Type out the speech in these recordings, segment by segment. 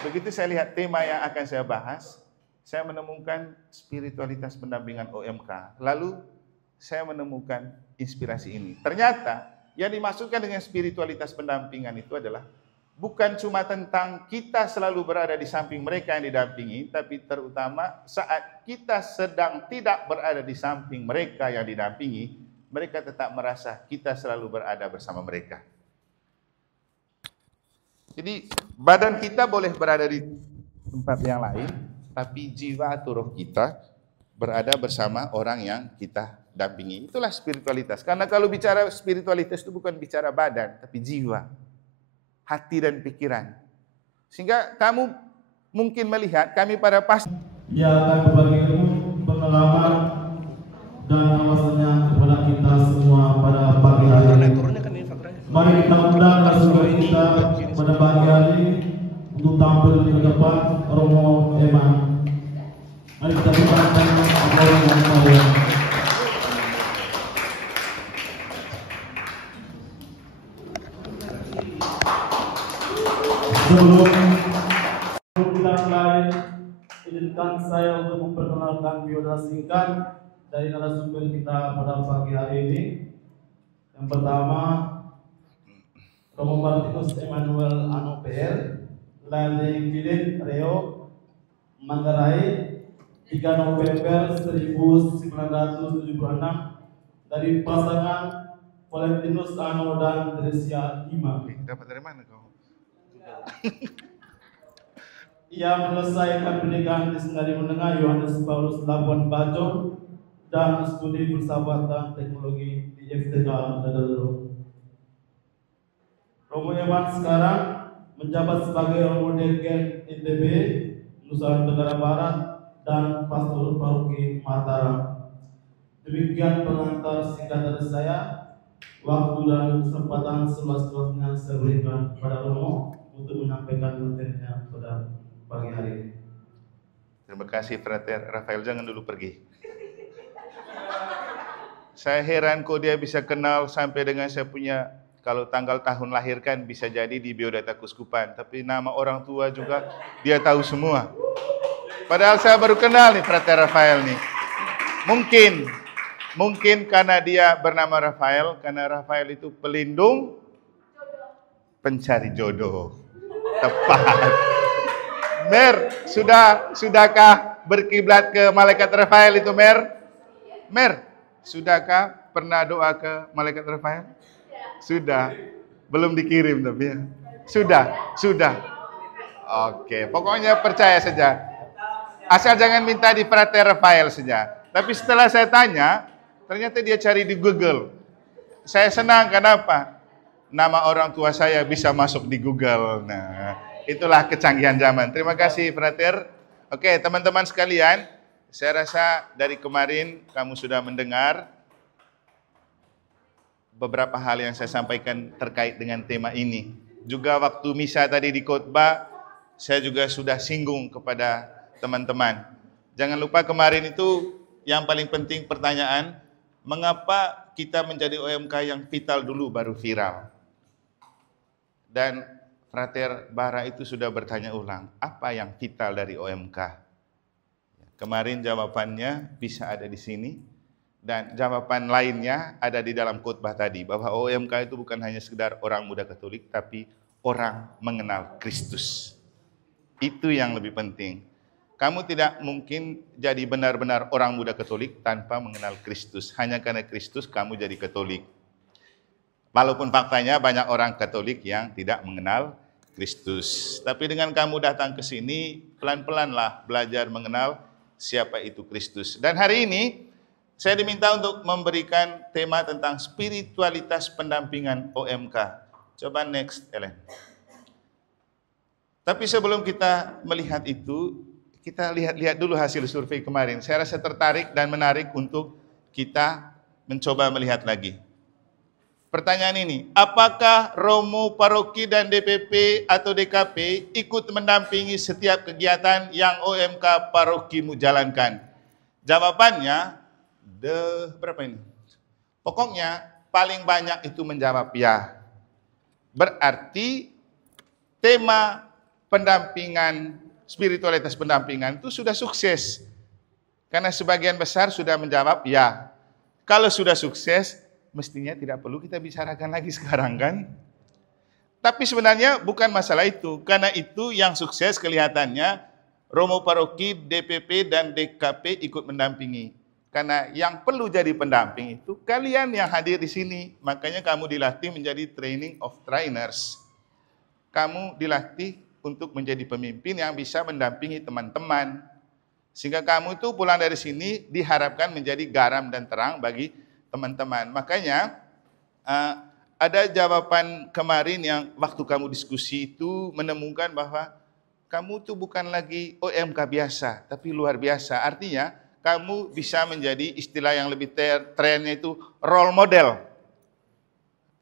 begitu saya lihat tema yang akan saya bahas, saya menemukan spiritualitas pendampingan OMK. Lalu saya menemukan inspirasi ini. Ternyata yang dimaksudkan dengan spiritualitas pendampingan itu adalah bukan cuma tentang kita selalu berada di samping mereka yang didampingi, tapi terutama saat kita sedang tidak berada di samping mereka yang didampingi, mereka tetap merasa kita selalu berada bersama mereka. Jadi badan kita boleh berada di tempat yang lain, tapi jiwa atau roh kita berada bersama orang yang kita dampingi. Itulah spiritualitas. Karena kalau bicara spiritualitas itu bukan bicara badan, tapi jiwa, hati dan pikiran. Sehingga kamu mungkin melihat kami pada pas Ia akan berbagi ilmu, pengalaman, dan wawasannya kepada kita semua pada pagi hari ini. Mari kita undang narasumber kita pada pagi hari ini untuk tampil di depan Romo Eman. Mari kita berikan aplaus yang meriah. Sebelum kita mulai, izinkan saya untuk memperkenalkan biodata singkat dari narasumber kita pada pagi hari ini. Yang pertama, Romo Martinus Emmanuel Ano PR, Lading Gilid Reo, Manggarai, 3 November 1976 dari pasangan Valentinus Ano dan Teresia Ima. dapat dari mana kau? Ia menyelesaikan pendidikan di Seminari Menengah Yohanes Paulus Labuan Bajo dan studi filsafat teknologi di FTH Dadalo. Romo Eman sekarang menjabat sebagai Romo Deken ITB Nusa Tenggara Barat dan Pastor Paroki Mataram. Demikian pengantar singkat dari saya. Waktu dan kesempatan seluas-luasnya saya berikan kepada Romo untuk menyampaikan materinya pada pagi hari ini. Terima kasih Frater Rafael, jangan dulu pergi. Saya heran kok dia bisa kenal sampai dengan saya punya, kalau tanggal tahun lahir kan bisa jadi di biodata Kuskupan, tapi nama orang tua juga dia tahu semua. Padahal saya baru kenal nih Frater Rafael nih. Mungkin karena dia bernama Rafael, karena Rafael itu pelindung pencari jodoh. Tepat. Mer, sudahkah berkiblat ke malaikat Rafael itu, Mer? Mer, sudahkah pernah doa ke malaikat Rafael? Sudah. Belum dikirim tapi ya. Sudah. Oke, pokoknya percaya saja. Asal jangan minta di Frater Rafael saja. Tapi setelah saya tanya, ternyata dia cari di Google. Saya senang, kenapa? Nama orang tua saya bisa masuk di Google. Nah, itulah kecanggihan zaman. Terima kasih, Frater. Oke, teman-teman sekalian, saya rasa dari kemarin kamu sudah mendengar beberapa hal yang saya sampaikan terkait dengan tema ini. Juga waktu misa tadi di khotbah, saya juga sudah singgung kepada teman-teman. Jangan lupa kemarin itu yang paling penting pertanyaan, mengapa kita menjadi OMK yang vital dulu baru viral? Dan Frater Bara itu sudah bertanya ulang, apa yang vital dari OMK? Kemarin jawabannya bisa ada di sini, dan jawaban lainnya ada di dalam khotbah tadi, bahwa OMK itu bukan hanya sekedar orang muda Katolik, tapi orang mengenal Kristus. Itu yang lebih penting. Kamu tidak mungkin jadi benar-benar orang muda Katolik tanpa mengenal Kristus. Hanya karena Kristus kamu jadi Katolik. Walaupun faktanya banyak orang Katolik yang tidak mengenal Kristus. Tapi dengan kamu datang ke sini, pelan-pelanlah belajar mengenal siapa itu Kristus. Dan hari ini, saya diminta untuk memberikan tema tentang spiritualitas pendampingan OMK. Coba next, Ellen. Tapi sebelum kita melihat itu, kita lihat dulu hasil survei kemarin. Saya rasa tertarik dan menarik untuk kita mencoba melihat lagi. Pertanyaan ini, apakah Romo Paroki dan DPP atau DKP ikut mendampingi setiap kegiatan yang OMK Parokimu jalankan? Jawabannya, berapa ini? Pokoknya paling banyak itu menjawab ya. Berarti tema pendampingan, spiritualitas pendampingan itu sudah sukses. Karena sebagian besar sudah menjawab ya. Kalau sudah sukses, mestinya tidak perlu kita bicarakan lagi sekarang kan. Tapi sebenarnya bukan masalah itu. Karena itu yang sukses kelihatannya Romo Paroki, DPP, dan DKP ikut mendampingi. Karena yang perlu jadi pendamping itu kalian yang hadir di sini. Makanya kamu dilatih menjadi training of trainers. Kamu dilatih untuk menjadi pemimpin yang bisa mendampingi teman-teman. Sehingga kamu itu pulang dari sini diharapkan menjadi garam dan terang bagi teman-teman. Makanya ada jawaban kemarin yang waktu kamu diskusi itu menemukan bahwa kamu itu bukan lagi OMK biasa, tapi luar biasa. Artinya kamu bisa menjadi istilah yang lebih trennya itu role model.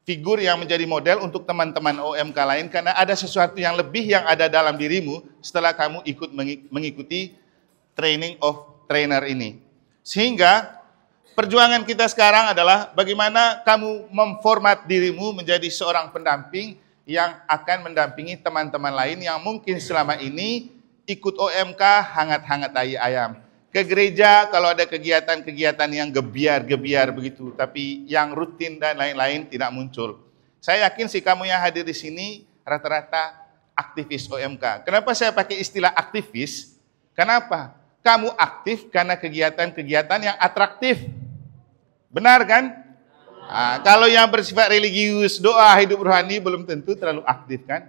Figur yang menjadi model untuk teman-teman OMK lain karena ada sesuatu yang lebih yang ada dalam dirimu setelah kamu ikut mengikuti training of trainer ini. Sehingga perjuangan kita sekarang adalah bagaimana kamu memformat dirimu menjadi seorang pendamping yang akan mendampingi teman-teman lain yang mungkin selama ini ikut OMK hangat-hangat ayam. Ke gereja kalau ada kegiatan-kegiatan yang gebiar-gebiar begitu, tapi yang rutin dan lain-lain tidak muncul. Saya yakin sih kamu yang hadir di sini rata-rata aktivis OMK. Kenapa saya pakai istilah aktivis? Kenapa? Kamu aktif karena kegiatan-kegiatan yang atraktif. Benar kan? Nah, kalau yang bersifat religius, doa, hidup rohani belum tentu terlalu aktif kan?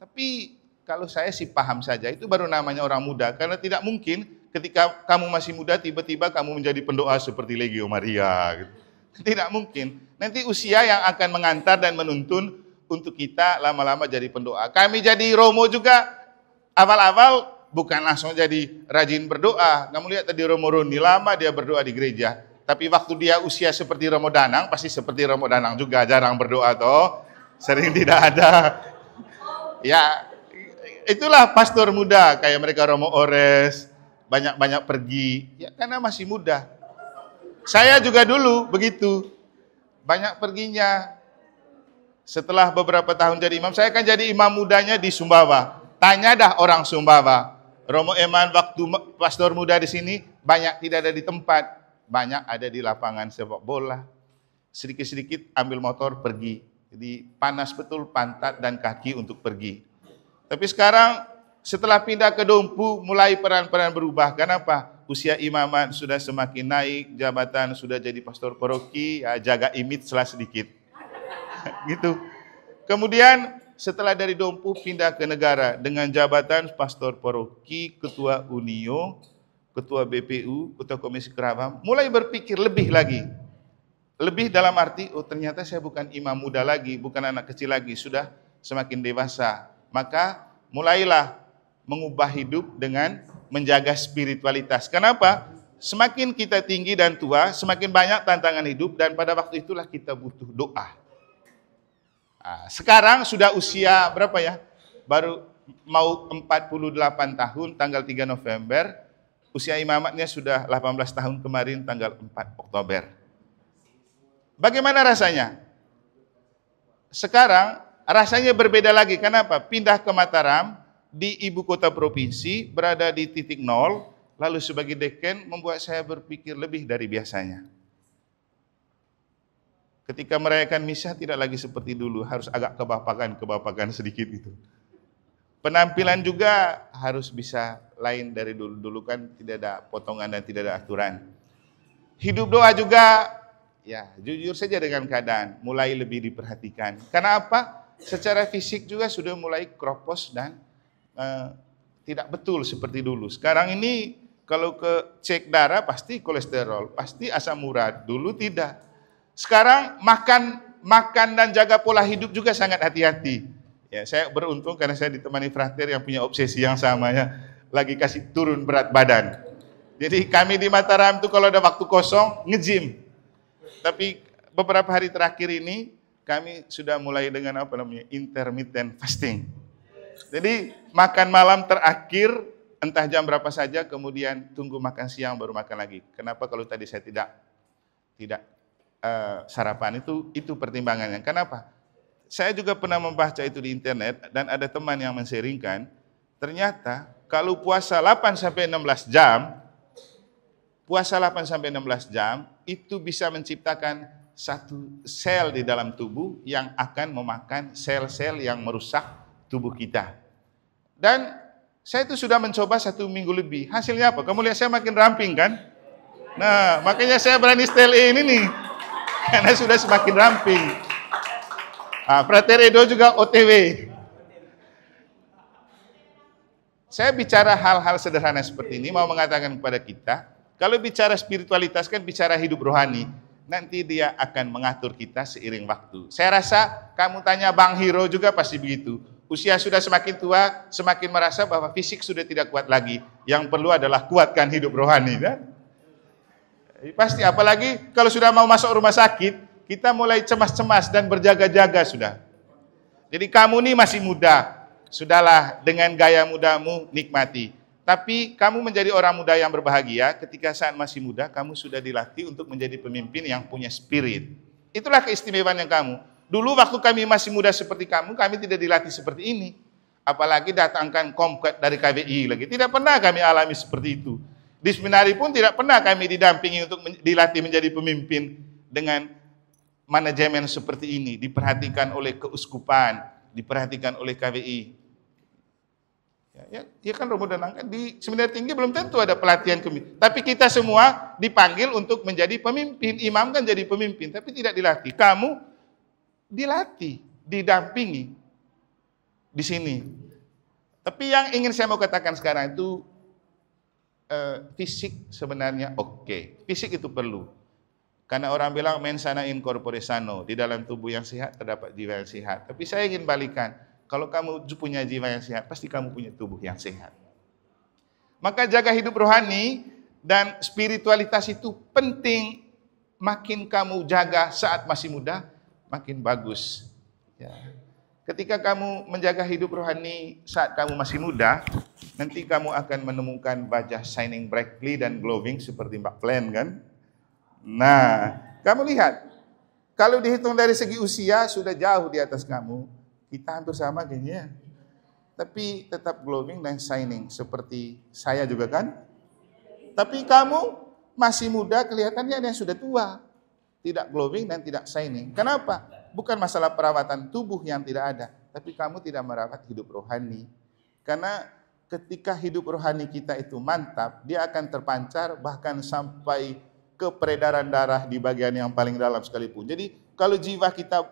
Tapi kalau saya sih paham saja, itu baru namanya orang muda. Karena tidak mungkin ketika kamu masih muda, tiba-tiba kamu menjadi pendoa seperti Legio Maria. Gitu. Tidak mungkin. Nanti usia yang akan mengantar dan menuntun untuk kita lama-lama jadi pendoa. Kami jadi Romo juga, awal-awal bukan langsung jadi rajin berdoa. Kamu lihat tadi Romo Roni, lama dia berdoa di gereja. Tapi waktu dia usia seperti Romo Danang, pasti seperti Romo Danang juga, jarang berdoa toh. Sering tidak ada. Ya, itulah pastor muda, kayak mereka Romo Ores, banyak-banyak pergi, ya karena masih muda. Saya juga dulu begitu, banyak perginya. Setelah beberapa tahun jadi imam, saya kan jadi imam mudanya di Sumbawa. Tanya dah orang Sumbawa, Romo Eman waktu pastor muda di sini banyak tidak ada di tempat, banyak ada di lapangan sepak bola. Sedikit-sedikit ambil motor pergi, jadi panas betul pantat dan kaki untuk pergi. Tapi sekarang setelah pindah ke Dompu, mulai peran-peran berubah. Kenapa? Usia imaman sudah semakin naik, jabatan sudah jadi pastor paroki, ya jaga image lah sedikit. Gitu. Kemudian setelah dari Dompu pindah ke negara dengan jabatan pastor paroki, ketua Unio, ketua BPU, ketua Komisi Kerabat, mulai berpikir lebih lagi. Lebih dalam arti, oh ternyata saya bukan imam muda lagi, bukan anak kecil lagi, sudah semakin dewasa. Maka mulailah mengubah hidup dengan menjaga spiritualitas. Kenapa? Semakin kita tinggi dan tua, semakin banyak tantangan hidup dan pada waktu itulah kita butuh doa. Nah, sekarang sudah usia berapa ya? Baru mau 48 tahun tanggal 3 November. Usia imamatnya sudah 18 tahun kemarin tanggal 4 Oktober. Bagaimana rasanya? Sekarang rasanya berbeda lagi. Kenapa? Pindah ke Mataram, di ibu kota provinsi, berada di titik nol, lalu sebagai deken membuat saya berpikir lebih dari biasanya. Ketika merayakan misa tidak lagi seperti dulu, harus agak kebapakan sedikit gitu. Penampilan juga harus bisa lain dari dulu kan tidak ada potongan dan tidak ada aturan. Hidup doa juga, ya jujur saja dengan keadaan, mulai lebih diperhatikan. Karena apa? Secara fisik juga sudah mulai kropos dan tidak betul seperti dulu. Sekarang ini kalau ke cek darah pasti kolesterol, pasti asam urat. Dulu tidak. Sekarang makan dan jaga pola hidup juga sangat hati-hati. Ya, saya beruntung karena saya ditemani frater yang punya obsesi yang sama ya, lagi kasih turun berat badan. Jadi kami di Mataram itu kalau ada waktu kosong nge-gym. Tapi beberapa hari terakhir ini kami sudah mulai dengan intermittent fasting. Jadi makan malam terakhir entah jam berapa saja, kemudian tunggu makan siang baru makan lagi. Kenapa kalau tadi saya tidak sarapan itu pertimbangannya. Kenapa? Saya juga pernah membaca itu di internet dan ada teman yang men-sharingkan ternyata kalau puasa 8 sampai 16 jam, puasa 8 sampai 16 jam itu bisa menciptakan satu sel di dalam tubuh yang akan memakan sel-sel yang merusak tubuh kita. Dan saya itu sudah mencoba 1 minggu lebih. Hasilnya apa? Kamu lihat saya makin ramping kan? Nah, makanya saya berani style ini nih. Karena sudah semakin ramping. Frater Edo juga OTW. Saya bicara hal-hal sederhana seperti ini, mau mengatakan kepada kita, kalau bicara spiritualitas kan bicara hidup rohani. Nanti dia akan mengatur kita seiring waktu. Saya rasa kamu tanya Bang Hiro juga pasti begitu. Usia sudah semakin tua, semakin merasa bahwa fisik sudah tidak kuat lagi. Yang perlu adalah kuatkan hidup rohani. Kan? Pasti, apalagi kalau sudah mau masuk rumah sakit, kita mulai cemas-cemas dan berjaga-jaga sudah. Jadi kamu nih masih muda, sudahlah dengan gaya mudamu nikmati. Tapi kamu menjadi orang muda yang berbahagia ketika saat masih muda, kamu sudah dilatih untuk menjadi pemimpin yang punya spirit. Itulah keistimewaan yang kamu. Dulu waktu kami masih muda seperti kamu, kami tidak dilatih seperti ini. Apalagi datangkan komkat dari KBI lagi. Tidak pernah kami alami seperti itu. Di seminari pun tidak pernah kami didampingi untuk dilatih menjadi pemimpin dengan manajemen seperti ini. Diperhatikan oleh keuskupan, diperhatikan oleh KBI. Ya kan Romo dan Angkat di seminari tinggi belum tentu ada pelatihan kepemimpinan. Tapi kita semua dipanggil untuk menjadi pemimpin. Imam kan jadi pemimpin, tapi tidak dilatih. Kamu dilatih, didampingi di sini. Tapi yang ingin saya mau katakan sekarang itu fisik sebenarnya oke. Fisik itu perlu. Karena orang bilang mens sana in corpore sano, di dalam tubuh yang sehat terdapat jiwa yang sehat. Tapi saya ingin balikan. Kalau kamu punya jiwa yang sehat, pasti kamu punya tubuh yang sehat. Maka jaga hidup rohani dan spiritualitas itu penting. Makin kamu jaga saat masih muda, makin bagus. Ya. Ketika kamu menjaga hidup rohani saat kamu masih muda, nanti kamu akan menemukan wajah shining brightly dan glowing seperti Mbak Plan kan. Nah, kamu lihat, kalau dihitung dari segi usia sudah jauh di atas kamu. Kita hampir sama kayaknya. Tapi tetap glowing dan shining. Seperti saya juga kan. Tapi kamu masih muda kelihatannya yang sudah tua. Tidak glowing dan tidak shining. Kenapa? Bukan masalah perawatan tubuh yang tidak ada. Tapi kamu tidak merawat hidup rohani. Karena ketika hidup rohani kita itu mantap, dia akan terpancar bahkan sampai ke peredaran darah di bagian yang paling dalam sekalipun. Jadi kalau jiwa kita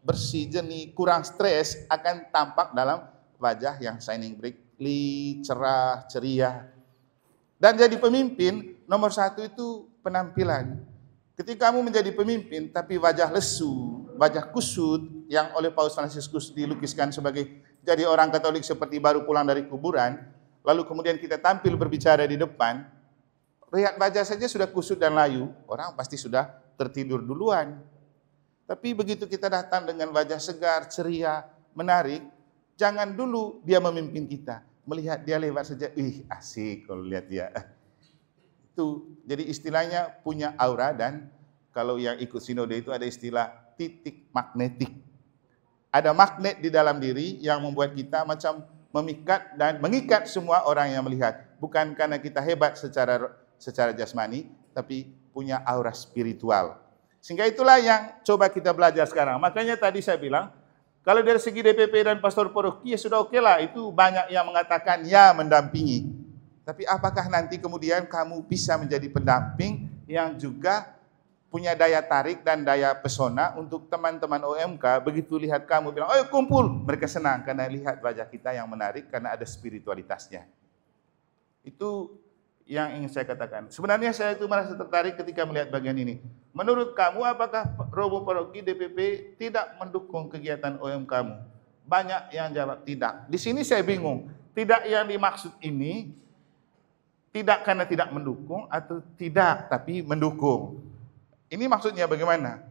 bersih, jernih, kurang stres akan tampak dalam wajah yang shining brightly, cerah, ceria. Dan jadi pemimpin, nomor 1 itu penampilan. Ketika kamu menjadi pemimpin, tapi wajah lesu, wajah kusut, yang oleh Paus Fransiskus dilukiskan sebagai jadi orang Katolik seperti baru pulang dari kuburan, lalu kemudian kita tampil berbicara di depan, lihat wajah saja sudah kusut dan layu, orang pasti sudah tertidur duluan. Tapi begitu kita datang dengan wajah segar, ceria, menarik, jangan dulu dia memimpin kita. Melihat dia lewat saja, asik kalau lihat dia. Itu jadi istilahnya punya aura, dan kalau yang ikut sinode itu ada istilah titik magnetik. Ada magnet di dalam diri yang membuat kita macam memikat dan mengikat semua orang yang melihat. Bukan karena kita hebat secara jasmani, tapi punya aura spiritual. Sehingga itulah yang coba kita belajar sekarang. Makanya tadi saya bilang, kalau dari segi DPP dan pastor paroki ya sudah oke lah. Itu banyak yang mengatakan ya mendampingi. Tapi apakah nanti kemudian kamu bisa menjadi pendamping yang juga punya daya tarik dan daya pesona untuk teman-teman OMK, begitu lihat kamu bilang, ayo kumpul. Mereka senang karena lihat wajah kita yang menarik karena ada spiritualitasnya. Itu yang ingin saya katakan. Sebenarnya saya itu merasa tertarik ketika melihat bagian ini. Menurut kamu, apakah Romo Paroki DPP tidak mendukung kegiatan OM kamu? Banyak yang jawab tidak. Di sini saya bingung. Tidak yang dimaksud ini, tidak karena tidak mendukung atau tidak, tapi mendukung. Ini maksudnya bagaimana?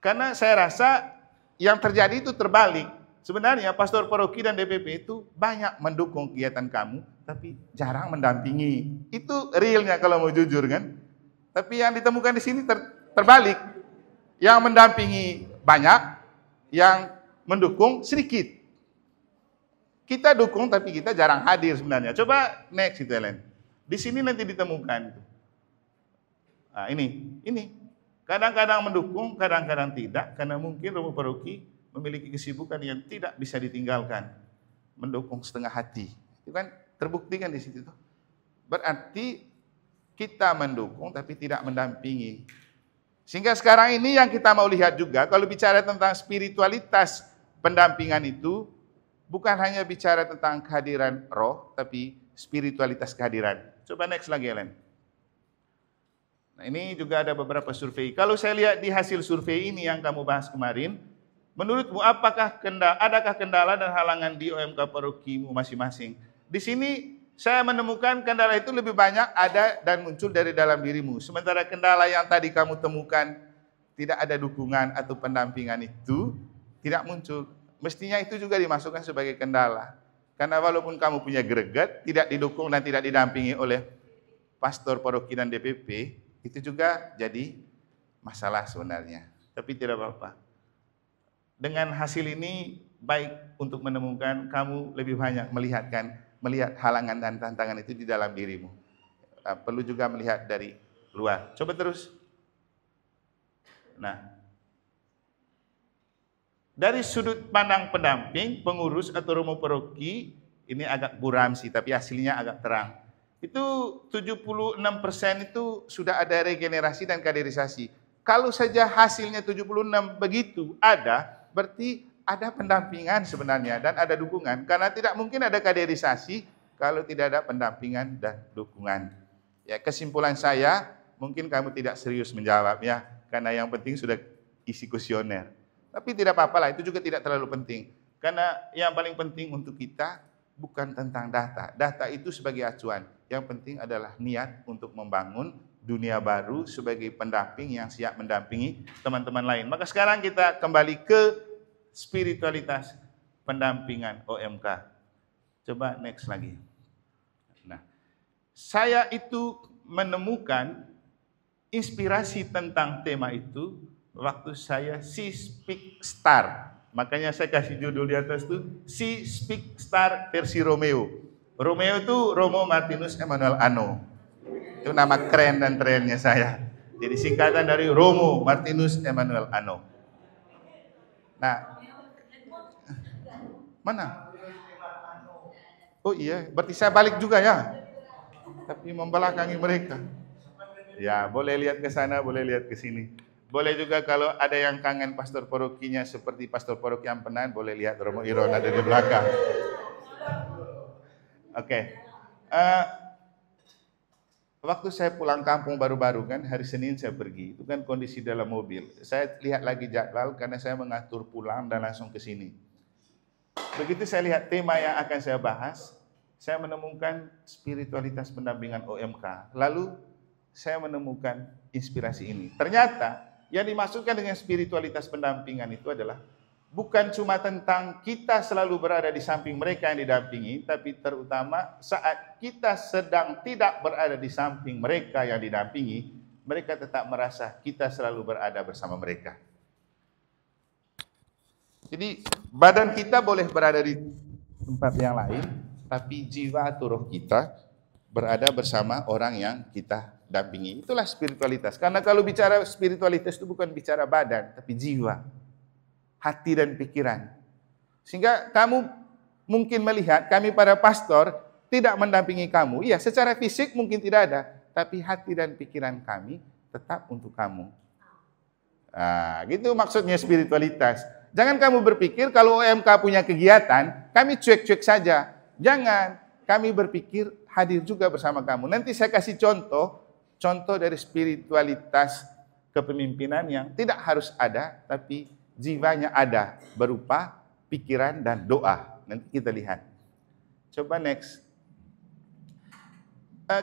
Karena saya rasa yang terjadi itu terbalik. Sebenarnya pastor paroki dan DPP itu banyak mendukung kegiatan kamu, tapi jarang mendampingi. Itu realnya kalau mau jujur kan. Tapi yang ditemukan di sini terbalik. Yang mendampingi banyak, yang mendukung sedikit. Kita dukung tapi kita jarang hadir sebenarnya. Coba next itu Ellen. Di sini nanti ditemukan. Nah, ini. Kadang-kadang mendukung, kadang-kadang tidak, karena mungkin Romo Paroki memiliki kesibukan yang tidak bisa ditinggalkan. Mendukung setengah hati. Itu kan terbukti kan di situ. Berarti kita mendukung tapi tidak mendampingi. Sehingga sekarang ini yang kita mau lihat juga, kalau bicara tentang spiritualitas pendampingan itu, bukan hanya bicara tentang kehadiran roh, tapi spiritualitas kehadiran. Coba next lagi, Ellen. Nah, ini juga ada beberapa survei. Kalau saya lihat di hasil survei ini yang kamu bahas kemarin, menurutmu adakah kendala dan halangan di OMK parokimu masing-masing? Di sini saya menemukan kendala itu lebih banyak ada dan muncul dari dalam dirimu. Sementara kendala yang tadi kamu temukan, tidak ada dukungan atau pendampingan itu, tidak muncul. Mestinya itu juga dimasukkan sebagai kendala. Karena walaupun kamu punya greget, tidak didukung dan tidak didampingi oleh pastor paroki dan DPP, itu juga jadi masalah sebenarnya. Tapi tidak apa-apa. Dengan hasil ini, baik untuk menemukan kamu lebih banyak melihat halangan dan tantangan itu di dalam dirimu. Perlu juga melihat dari luar. Coba terus. Nah, dari sudut pandang pendamping, pengurus atau romo paroki, ini agak buram sih, tapi hasilnya agak terang. Itu 76% itu sudah ada regenerasi dan kaderisasi. Kalau saja hasilnya 76 begitu ada, berarti ada pendampingan sebenarnya dan ada dukungan. Karena tidak mungkin ada kaderisasi kalau tidak ada pendampingan dan dukungan. Ya, kesimpulan saya, mungkin kamu tidak serius menjawab ya, karena yang penting sudah isi kuesioner. Tapi tidak apa-apa lah, itu juga tidak terlalu penting. Karena yang paling penting untuk kita bukan tentang data. Data itu sebagai acuan. Yang penting adalah niat untuk membangun dunia baru sebagai pendamping yang siap mendampingi teman-teman lain. Maka sekarang kita kembali ke spiritualitas pendampingan OMK. Coba next lagi. Nah, saya itu menemukan inspirasi tentang tema itu waktu saya Speak Star. Makanya saya kasih judul di atas itu Speak Star versi Romeo. Romeo itu Romo Martinus Emmanuel Ano. Itu nama keren dan trennya saya. Jadi singkatan dari Romo Martinus Emmanuel Ano. Nah, mana? Oh iya, berarti saya balik juga ya. Tapi membelakangi mereka. Ya, boleh lihat ke sana, boleh lihat ke sini. Boleh juga kalau ada yang kangen pastor parokinya seperti pastor paroki Ampenan, boleh lihat Romo Iron ada di belakang. Oke. Waktu saya pulang kampung baru-baru kan, hari Senin saya pergi, itu kan kondisi dalam mobil. Saya lihat lagi jadwal karena saya mengatur pulang dan langsung ke sini. Begitu saya lihat tema yang akan saya bahas, saya menemukan spiritualitas pendampingan OMK. Lalu saya menemukan inspirasi ini. Ternyata yang dimaksudkan dengan spiritualitas pendampingan itu adalah bukan cuma tentang kita selalu berada di samping mereka yang didampingi, tapi terutama saat kita sedang tidak berada di samping mereka yang didampingi, mereka tetap merasa kita selalu berada bersama mereka. Jadi badan kita boleh berada di tempat yang lain, tapi jiwa atau roh kita berada bersama orang yang kita dampingi. Itulah spiritualitas. Karena kalau bicara spiritualitas itu bukan bicara badan, tapi jiwa, hati dan pikiran. Sehingga kamu mungkin melihat kami para pastor tidak mendampingi kamu. Iya, secara fisik mungkin tidak ada, tapi hati dan pikiran kami tetap untuk kamu. Nah, gitu maksudnya spiritualitas. Jangan kamu berpikir kalau OMK punya kegiatan, kami cuek-cuek saja. Jangan, kami berpikir hadir juga bersama kamu. Nanti saya kasih contoh dari spiritualitas kepemimpinan yang tidak harus ada, tapi jiwanya ada, berupa pikiran dan doa. Nanti kita lihat. Coba next.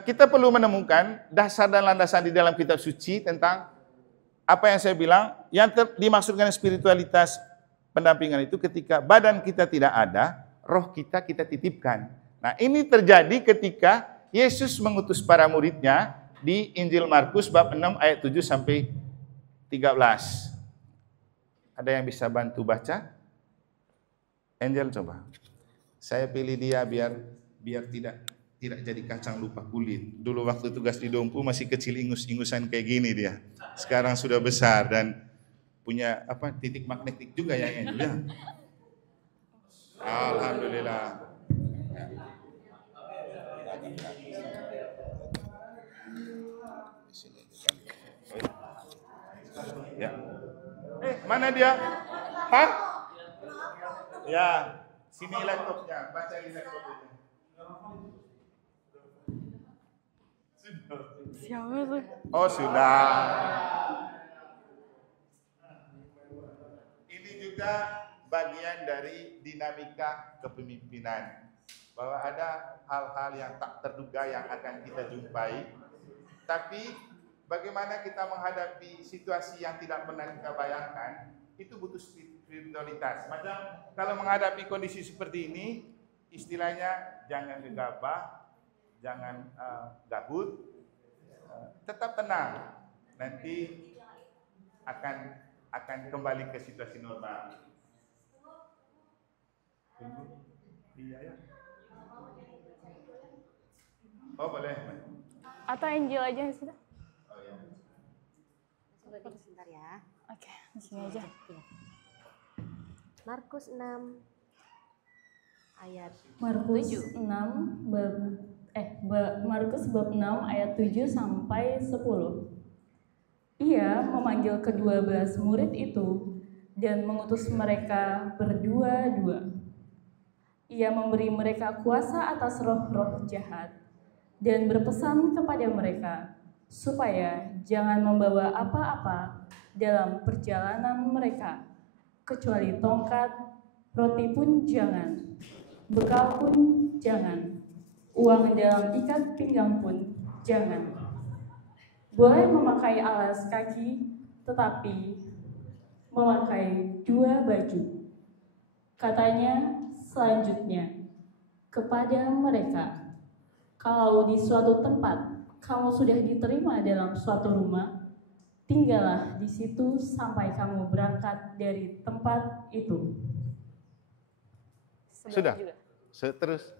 Kita perlu menemukan dasar dan landasan di dalam kitab suci tentang apa yang saya bilang, yang dimaksudkan spiritualitas pendampingan itu ketika badan kita tidak ada, roh kita titipkan. Nah, ini terjadi ketika Yesus mengutus para muridnya di Injil Markus bab 6 ayat 7 sampai 13. Ada yang bisa bantu baca? Angel coba. Saya pilih dia biar tidak jadi kacang lupa kulit. Dulu waktu tugas di Dompu masih kecil, ingus-ingusan kayak gini dia. Sekarang sudah besar dan punya titik magnetik juga ya Angel ya. Alhamdulillah. Ya. Mana dia? Hah? Ya, sini laptopnya, baca di laptopnya. Siapa tuh? Oh sudah. Ini juga bagian dari dinamika kepemimpinan. Bahwa ada hal-hal yang tak terduga yang akan kita jumpai. Tapi bagaimana kita menghadapi situasi yang tidak pernah kita bayangkan, itu butuh spiritualitas. Macam kalau menghadapi kondisi seperti ini, istilahnya jangan gegabah, jangan gabut, tetap tenang. Nanti akan kembali ke situasi normal. Iya ya. Oh boleh. Atau Angel aja sudah? Oh ya. Coba sebentar ya. Oke, di sini aja. Markus 6 ayat Markus 7. 6 Markus bab 6 ayat 7 sampai 10. Ia memanggil ke-12 murid itu dan mengutus mereka berdua-dua. Ia memberi mereka kuasa atas roh-roh jahat dan berpesan kepada mereka supaya jangan membawa apa-apa dalam perjalanan mereka, kecuali tongkat, roti pun jangan, bekal pun jangan, uang dalam ikat pinggang pun jangan. Boleh memakai alas kaki, tetapi memakai 2 baju. Katanya selanjutnya kepada mereka, kalau di suatu tempat kamu sudah diterima dalam suatu rumah, tinggallah di situ sampai kamu berangkat dari tempat itu. Sudah. Terus.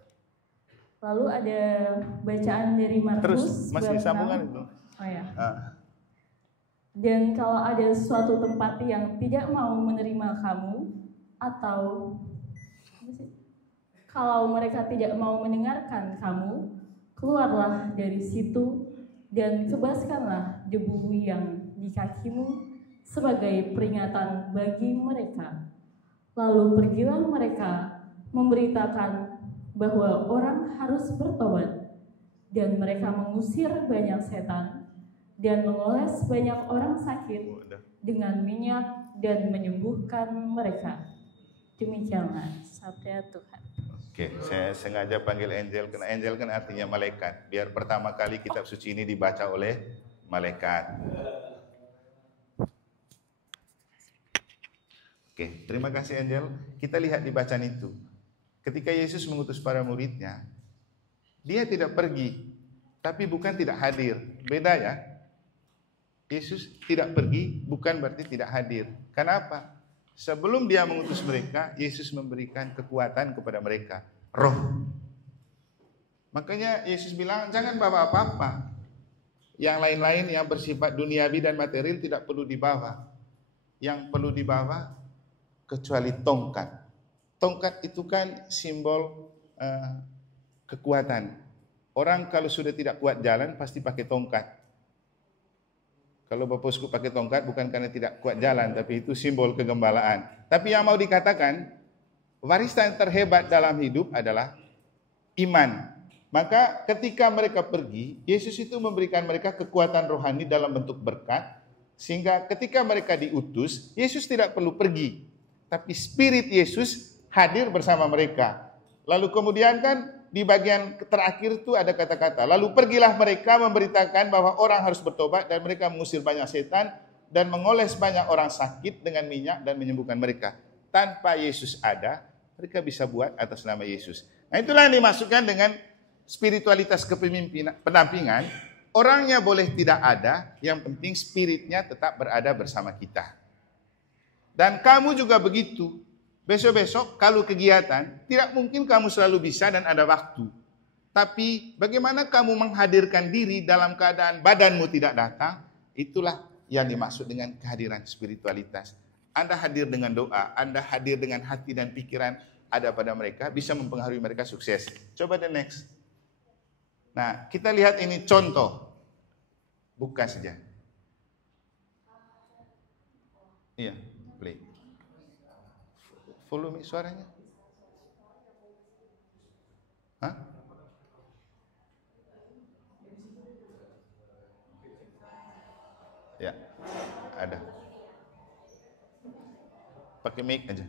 Lalu ada bacaan dari Markus. Terus masih bab sambungan 6. itu. Oh ya. Dan kalau ada suatu tempat yang tidak mau menerima kamu, atau kalau mereka tidak mau mendengarkan kamu, keluarlah dari situ dan kebaskanlah debu yang di kakimu sebagai peringatan bagi mereka. Lalu pergilah mereka memberitakan bahwa orang harus bertobat, dan mereka mengusir banyak setan dan mengoles banyak orang sakit dengan minyak dan menyembuhkan mereka. Demikianlah sabda Tuhan. Oke, saya sengaja panggil Angel karena Angel kan artinya malaikat. Biar pertama kali kitab suci ini dibaca oleh malaikat. Oke, terima kasih Angel. Kita lihat di bacaan itu. Ketika Yesus mengutus para muridnya, dia tidak pergi, tapi bukan tidak hadir. Beda ya. Yesus tidak pergi bukan berarti tidak hadir. Kenapa? Sebelum dia mengutus mereka, Yesus memberikan kekuatan kepada mereka, roh. Makanya Yesus bilang, jangan bawa apa-apa. Yang lain-lain yang bersifat duniawi dan material tidak perlu dibawa. Yang perlu dibawa kecuali tongkat. Tongkat itu kan simbol kekuatan. Orang kalau sudah tidak kuat jalan pasti pakai tongkat. Kalau Bapak Uskup pakai tongkat bukan karena tidak kuat jalan, tapi itu simbol kegembalaan. Tapi yang mau dikatakan, warisan terhebat dalam hidup adalah iman. Maka ketika mereka pergi, Yesus itu memberikan mereka kekuatan rohani dalam bentuk berkat, sehingga ketika mereka diutus, Yesus tidak perlu pergi, tapi Spirit Yesus hadir bersama mereka. Lalu kemudian kan di bagian terakhir itu ada kata-kata, lalu pergilah mereka memberitakan bahwa orang harus bertobat dan mereka mengusir banyak setan dan mengoles banyak orang sakit dengan minyak dan menyembuhkan mereka. Tanpa Yesus ada, mereka bisa buat atas nama Yesus. Nah itulah yang dimasukkan dengan spiritualitas kepemimpinan, pendampingan. Orangnya boleh tidak ada, yang penting spiritnya tetap berada bersama kita. Dan kamu juga begitu. Besok-besok kalau kegiatan, tidak mungkin kamu selalu bisa dan ada waktu. Tapi bagaimana kamu menghadirkan diri dalam keadaan badanmu tidak datang, itulah yang dimaksud dengan kehadiran spiritualitas. Anda hadir dengan doa, Anda hadir dengan hati dan pikiran ada pada mereka, bisa mempengaruhi mereka sukses. Coba the next. Nah, kita lihat ini contoh. Buka saja. Iya, play. Volume suaranya. Hah? Ya, ada. Pakai mic aja.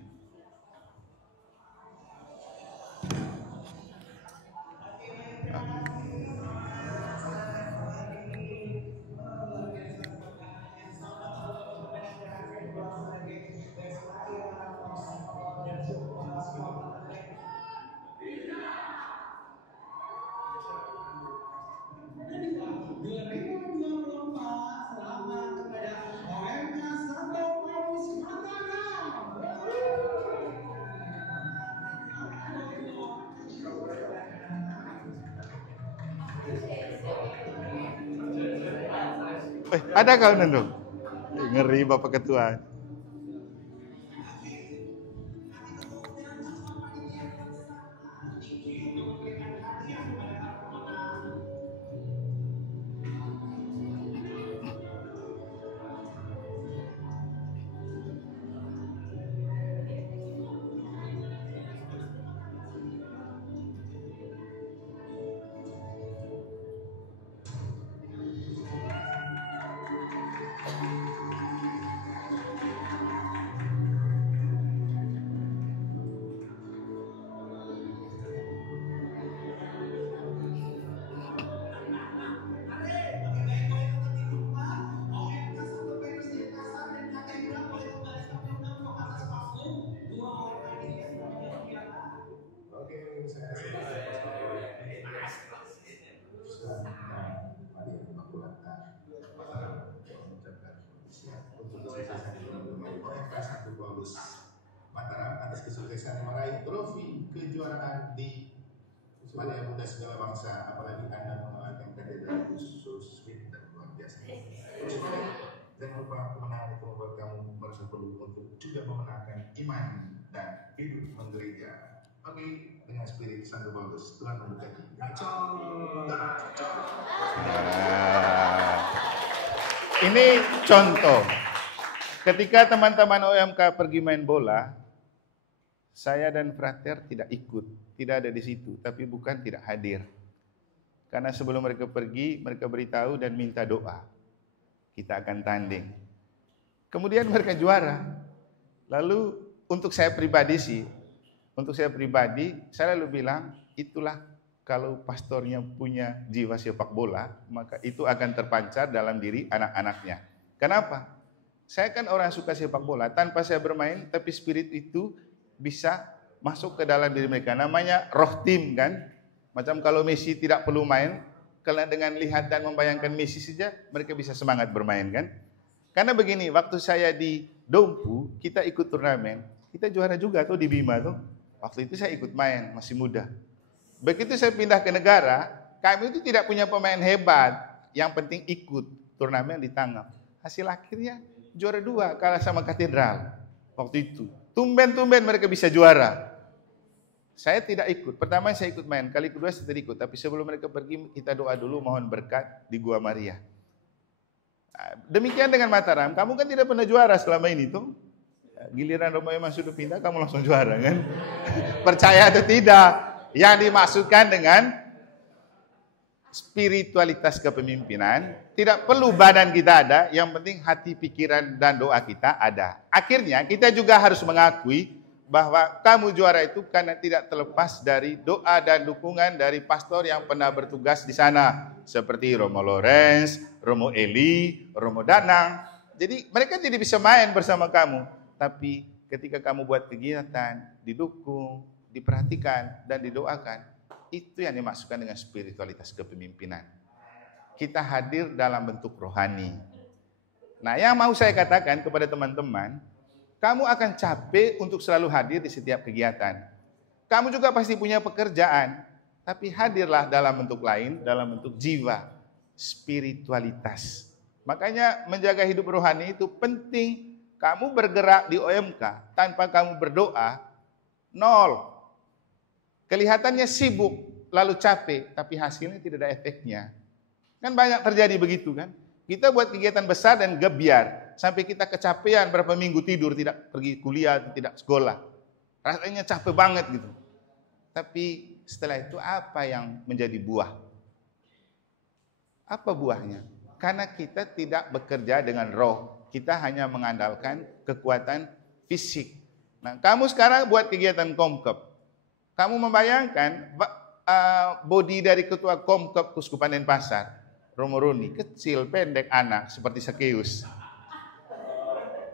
Ada kau Nendung? Ngeri Bapak Ketua. Mataram atas kesuksesan meraih trofi kejuaraan di Madya Muda segala bangsa, apalagi Anda mengalahkan katedral khusus dan luar biasa. Jangan lupa kemenangan itu membuat kamu merasa perlu untuk juga memenangkan iman dan hidup menggereja. Oke, dengan spirit Santo Paulus, Tuhan memberkati. Ini contoh. Ketika teman-teman OMK pergi main bola, saya dan frater tidak ikut, tidak ada di situ, tapi bukan tidak hadir. Karena sebelum mereka pergi, mereka beritahu dan minta doa. Kita akan tanding. Kemudian mereka juara. Lalu untuk saya pribadi saya lalu bilang, itulah kalau pastornya punya jiwa sepak bola, maka itu akan terpancar dalam diri anak-anaknya. Kenapa? Saya kan orang yang suka sepak bola, tanpa saya bermain, tapi spirit itu bisa masuk ke dalam diri mereka. Namanya roh tim kan. Macam kalau Messi tidak perlu main, karena dengan lihat dan membayangkan Messi saja, mereka bisa semangat bermain kan. Karena begini, waktu saya di Dompu, kita ikut turnamen, kita juara juga tuh di Bima tuh. Waktu itu saya ikut main, masih muda. Begitu saya pindah ke negara, kami itu tidak punya pemain hebat, yang penting ikut turnamen ditangkap. Hasil akhirnya juara 2 kalah sama Katedral waktu itu. Tumben-tumben mereka bisa juara. Saya tidak ikut. Pertama saya ikut main, kali kedua saya tidak ikut. Tapi sebelum mereka pergi, kita doa dulu mohon berkat di Gua Maria. Demikian dengan Mataram, kamu kan tidak pernah juara selama ini tuh. Giliran Romo Eman sudah pindah, kamu langsung juara kan? Percaya atau tidak? Yang dimaksudkan dengan spiritualitas kepemimpinan, tidak perlu badan kita ada, yang penting hati, pikiran, dan doa kita ada. Akhirnya kita juga harus mengakui bahwa kamu juara itu karena tidak terlepas dari doa dan dukungan dari pastor yang pernah bertugas di sana. Seperti Romo Lorenz, Romo Eli, Romo Danang. Jadi mereka tidak bisa main bersama kamu. Tapi ketika kamu buat kegiatan, didukung, diperhatikan, dan didoakan, itu yang dimaksudkan dengan spiritualitas kepemimpinan. Kita hadir dalam bentuk rohani. Nah, yang mau saya katakan kepada teman-teman, kamu akan capek untuk selalu hadir di setiap kegiatan. Kamu juga pasti punya pekerjaan, tapi hadirlah dalam bentuk lain, dalam bentuk jiwa, spiritualitas. Makanya menjaga hidup rohani itu penting. Kamu bergerak di OMK tanpa kamu berdoa, nol. Kelihatannya sibuk, lalu capek, tapi hasilnya tidak ada efeknya. Kan banyak terjadi begitu kan. Kita buat kegiatan besar dan gebiar. Sampai kita kecapean berapa minggu tidur, tidak pergi kuliah, tidak sekolah. Rasanya capek banget gitu. Tapi setelah itu apa yang menjadi buah? Apa buahnya? Karena kita tidak bekerja dengan roh. Kita hanya mengandalkan kekuatan fisik. Nah, kamu sekarang buat kegiatan Komkep. Kamu membayangkan body dari ketua Komkep Kuskupan Denpasar, Romo Roni, kecil, pendek, anak, seperti Sakeus.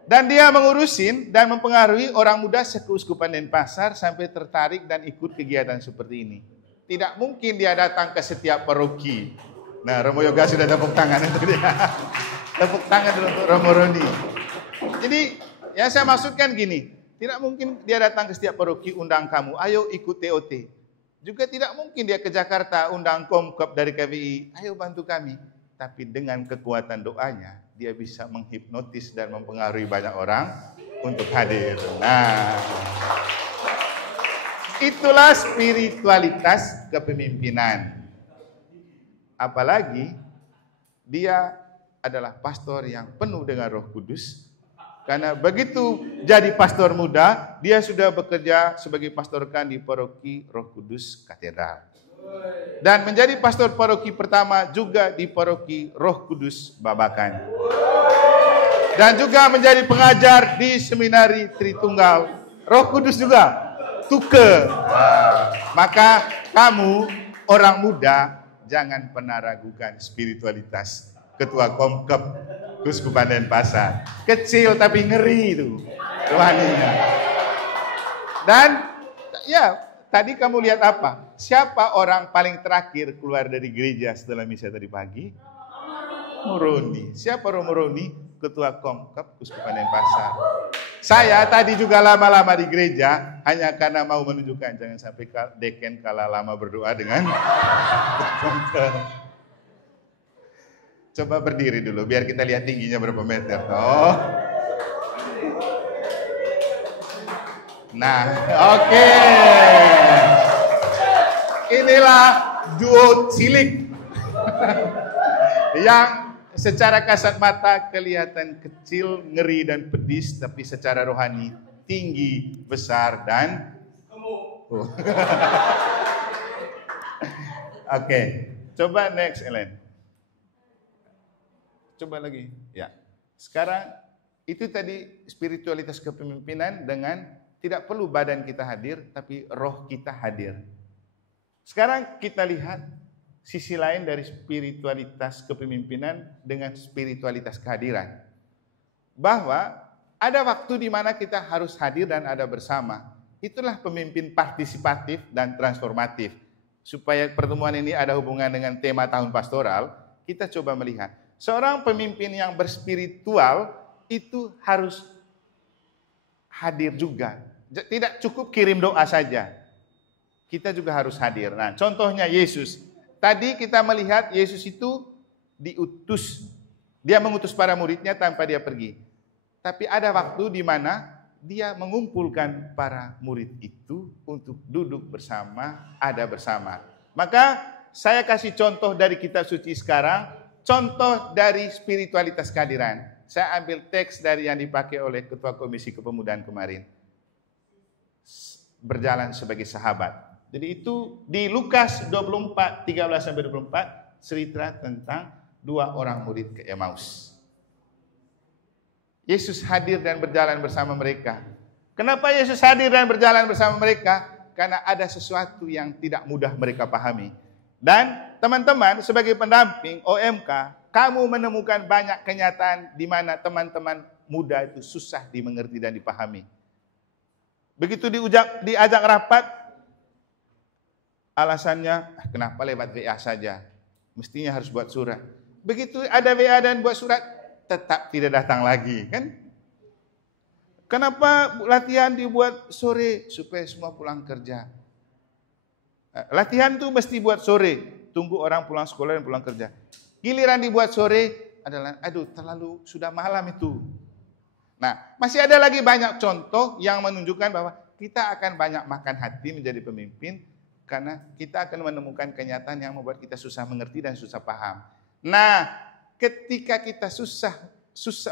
Dan dia mengurusin dan mempengaruhi orang muda sekeuskupan Denpasar sampai tertarik dan ikut kegiatan seperti ini. Tidak mungkin dia datang ke setiap paroki. Nah, Romo Yoga sudah tepuk tangan untuk dia. Tepuk tangan dulu untuk Romo Roni. Jadi, yang saya maksudkan gini, tidak mungkin dia datang ke setiap paroki undang kamu, ayo ikut TOT. Juga tidak mungkin dia ke Jakarta undang Komkep dari KBI, ayo bantu kami. Tapi dengan kekuatan doanya, dia bisa menghipnotis dan mempengaruhi banyak orang untuk hadir. Nah, itulah spiritualitas kepemimpinan. Apalagi dia adalah pastor yang penuh dengan Roh Kudus. Karena begitu jadi pastor muda, dia sudah bekerja sebagai pastor kan di paroki Roh Kudus Katedral. Dan menjadi pastor paroki pertama juga di paroki Roh Kudus Babakan. Dan juga menjadi pengajar di seminari Tritunggal Roh Kudus juga, Tuke. Maka kamu orang muda jangan pernah ragukan spiritualitas Ketua Komkep Kuskupan Denpasar. Kecil tapi ngeri itu rohaninya. Dan ya, tadi kamu lihat apa? Siapa orang paling terakhir keluar dari gereja setelah misa tadi pagi? Moroni. Siapa Romo Roni? Ketua Komkep Kuskupan Denpasar. Saya tadi juga lama-lama di gereja hanya karena mau menunjukkan jangan sampai Deken kalah lama berdoa dengan Komkep. Coba berdiri dulu biar kita lihat tingginya berapa meter. Oh. Nah, oke. Inilah duo cilik yang secara kasat mata kelihatan kecil, ngeri dan pedis, tapi secara rohani tinggi, besar dan Oke. Coba next, Ellen. Coba lagi. Ya. Sekarang itu tadi spiritualitas kepemimpinan dengan tidak perlu badan kita hadir, tapi roh kita hadir. Sekarang kita lihat sisi lain dari spiritualitas kepemimpinan dengan spiritualitas kehadiran. Bahwa ada waktu di mana kita harus hadir dan ada bersama. Itulah pemimpin partisipatif dan transformatif. Supaya pertemuan ini ada hubungan dengan tema tahun pastoral, kita coba melihat. Seorang pemimpin yang berspiritual itu harus hadir juga. Tidak cukup kirim doa saja. Kita juga harus hadir. Nah, contohnya Yesus. Tadi kita melihat Yesus itu diutus. Dia mengutus para muridnya tanpa dia pergi. Tapi ada waktu di mana dia mengumpulkan para murid itu untuk duduk bersama, ada bersama. Maka saya kasih contoh dari kitab suci sekarang. Contoh dari spiritualitas kehadiran. Saya ambil teks dari yang dipakai oleh Ketua Komisi Kepemudaan kemarin. Berjalan sebagai sahabat. Jadi itu di Lukas 24, 13-24, cerita tentang dua orang murid ke Emmaus. Yesus hadir dan berjalan bersama mereka. Kenapa Yesus hadir dan berjalan bersama mereka? Karena ada sesuatu yang tidak mudah mereka pahami. Dan teman-teman sebagai pendamping OMK, kamu menemukan banyak kenyataan di mana teman-teman muda itu susah dimengerti dan dipahami. Begitu diajak rapat, alasannya, kenapa lewat WA saja? Mestinya harus buat surat. Begitu ada WA dan buat surat, tetap tidak datang lagi, kan? Kenapa latihan dibuat sore? Supaya semua pulang kerja. Latihan tuh mesti buat sore, tunggu orang pulang sekolah dan pulang kerja. Giliran dibuat sore adalah, aduh terlalu sudah malam itu. Nah, masih ada lagi banyak contoh yang menunjukkan bahwa kita akan banyak makan hati menjadi pemimpin karena kita akan menemukan kenyataan yang membuat kita susah mengerti dan susah paham. Nah, ketika kita susah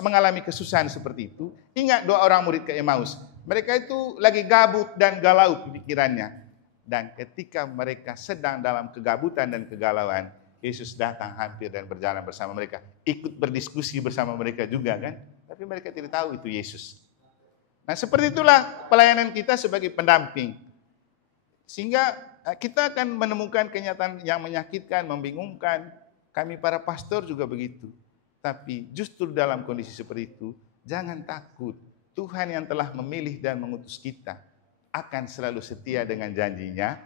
mengalami kesusahan seperti itu, ingat doa orang murid ke Emmaus. Mereka itu lagi gabut dan galau pikirannya. Dan ketika mereka sedang dalam kegabutan dan kegalauan, Yesus datang hampir dan berjalan bersama mereka. Ikut berdiskusi bersama mereka juga kan. Tapi mereka tidak tahu itu Yesus. Nah seperti itulah pelayanan kita sebagai pendamping. Sehingga kita akan menemukan kenyataan yang menyakitkan, membingungkan. Kami para pastor juga begitu. Tapi justru dalam kondisi seperti itu, jangan takut. Tuhan yang telah memilih dan mengutus kita akan selalu setia dengan janjinya,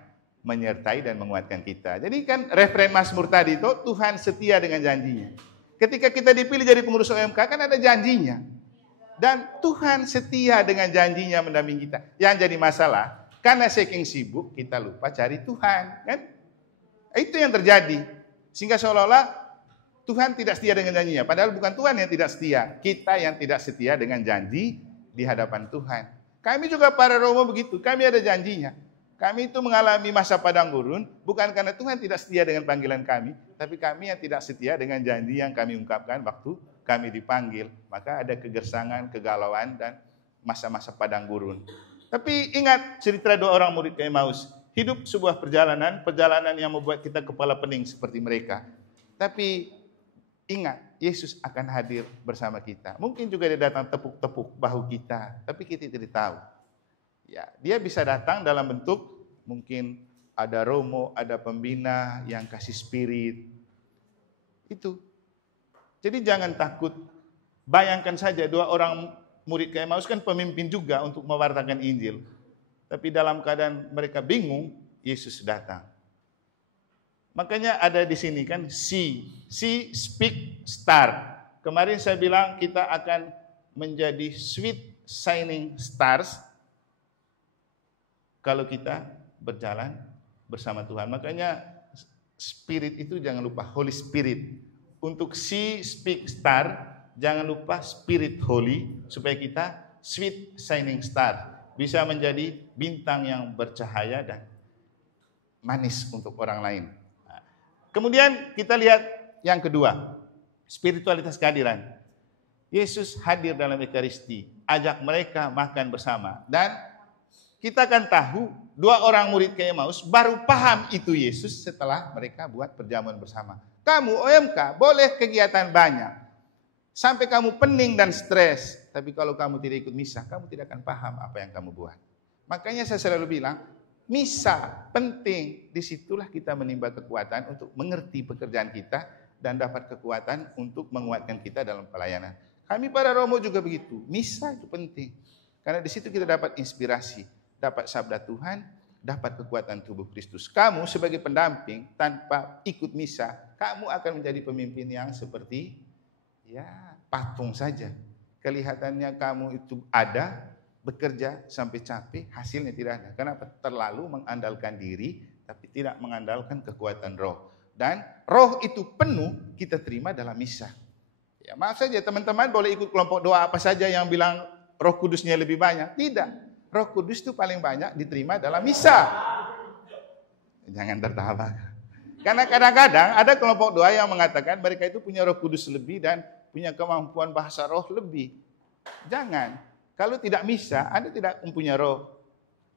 menyertai dan menguatkan kita. Jadi kan referen Mazmur tadi itu, Tuhan setia dengan janjinya. Ketika kita dipilih jadi pengurus OMK kan ada janjinya. Dan Tuhan setia dengan janjinya mendampingi kita. Yang jadi masalah, karena saking sibuk kita lupa cari Tuhan. Kan? Itu yang terjadi. Sehingga seolah-olah Tuhan tidak setia dengan janjinya. Padahal bukan Tuhan yang tidak setia. Kita yang tidak setia dengan janji di hadapan Tuhan. Kami juga para Romo begitu, kami ada janjinya. Kami itu mengalami masa padang gurun, bukan karena Tuhan tidak setia dengan panggilan kami, tapi kami yang tidak setia dengan janji yang kami ungkapkan waktu kami dipanggil. Maka ada kegersangan, kegalauan, dan masa-masa padang gurun. Tapi ingat cerita dua orang murid ke Emmaus. Hidup sebuah perjalanan yang membuat kita kepala pening seperti mereka. Tapi ingat, Yesus akan hadir bersama kita. Mungkin juga dia datang tepuk-tepuk bahu kita, tapi kita tidak tahu. Ya, dia bisa datang dalam bentuk mungkin ada romo, ada pembina yang kasih spirit. Itu. Jadi jangan takut. Bayangkan saja dua orang murid ke Emmaus kan pemimpin juga untuk mewartakan Injil. Tapi dalam keadaan mereka bingung, Yesus datang. Makanya ada di sini kan see, speak, star. Kemarin saya bilang kita akan menjadi sweet shining stars kalau kita berjalan bersama Tuhan. Makanya spirit itu jangan lupa Holy Spirit. Untuk see, speak, star, jangan lupa spirit holy supaya kita sweet shining star. Bisa menjadi bintang yang bercahaya dan manis untuk orang lain. Kemudian kita lihat yang kedua, spiritualitas kehadiran. Yesus hadir dalam Ekaristi, ajak mereka makan bersama. Dan kita akan tahu dua orang murid ke Emmaus baru paham itu Yesus setelah mereka buat perjamuan bersama. Kamu OMK boleh kegiatan banyak, sampai kamu pening dan stres. Tapi kalau kamu tidak ikut misa, kamu tidak akan paham apa yang kamu buat. Makanya saya selalu bilang, misa penting, disitulah kita menimba kekuatan untuk mengerti pekerjaan kita dan dapat kekuatan untuk menguatkan kita dalam pelayanan. Kami para Romo juga begitu, misa itu penting. Karena di situ kita dapat inspirasi, dapat sabda Tuhan, dapat kekuatan tubuh Kristus. Kamu sebagai pendamping tanpa ikut misa, kamu akan menjadi pemimpin yang seperti ya patung saja. Kelihatannya kamu itu ada, bekerja sampai capek, hasilnya tidak ada. Kenapa? Terlalu mengandalkan diri, tapi tidak mengandalkan kekuatan roh. Dan roh itu penuh kita terima dalam misa. Ya, maaf saja teman-teman boleh ikut kelompok doa apa saja yang bilang Roh Kudusnya lebih banyak. Tidak. Roh Kudus itu paling banyak diterima dalam misa. Jangan tertawa. Karena kadang-kadang ada kelompok doa yang mengatakan mereka itu punya Roh Kudus lebih dan punya kemampuan bahasa roh lebih. Jangan. Kalau tidak misa, Anda tidak mempunyai roh.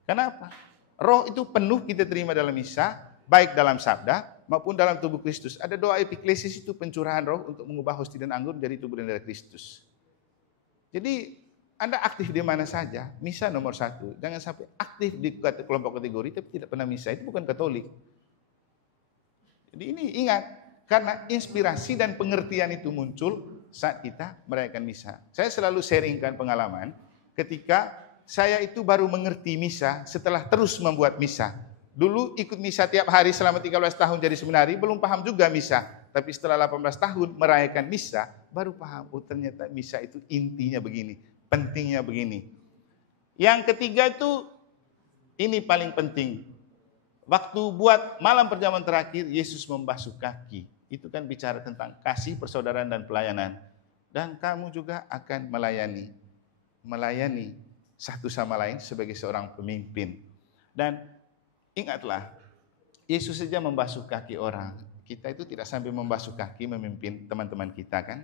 Kenapa? Roh itu penuh kita terima dalam misa, baik dalam sabda maupun dalam tubuh Kristus. Ada doa epiklesis itu pencurahan roh untuk mengubah hosti dan anggur menjadi tubuh dan darah Kristus. Jadi Anda aktif di mana saja, misa nomor 1. Jangan sampai aktif di kelompok kategori tapi tidak pernah misa, itu bukan Katolik. Jadi ini ingat, karena inspirasi dan pengertian itu muncul saat kita merayakan misa. Saya selalu sharingkan pengalaman ketika saya itu baru mengerti misa setelah terus membuat misa. Dulu ikut misa tiap hari selama 13 tahun jadi seminari, belum paham juga misa. Tapi setelah 18 tahun merayakan misa, baru paham, oh ternyata misa itu intinya begini, pentingnya begini. Yang ketiga itu, ini paling penting. Waktu buat malam perjamuan terakhir, Yesus membasuh kaki. Itu kan bicara tentang kasih, persaudaraan, dan pelayanan. Dan kamu juga akan melayani satu sama lain sebagai seorang pemimpin. Dan ingatlah, Yesus saja membasuh kaki orang. Kita itu tidak sampai membasuh kaki memimpin teman-teman kita kan.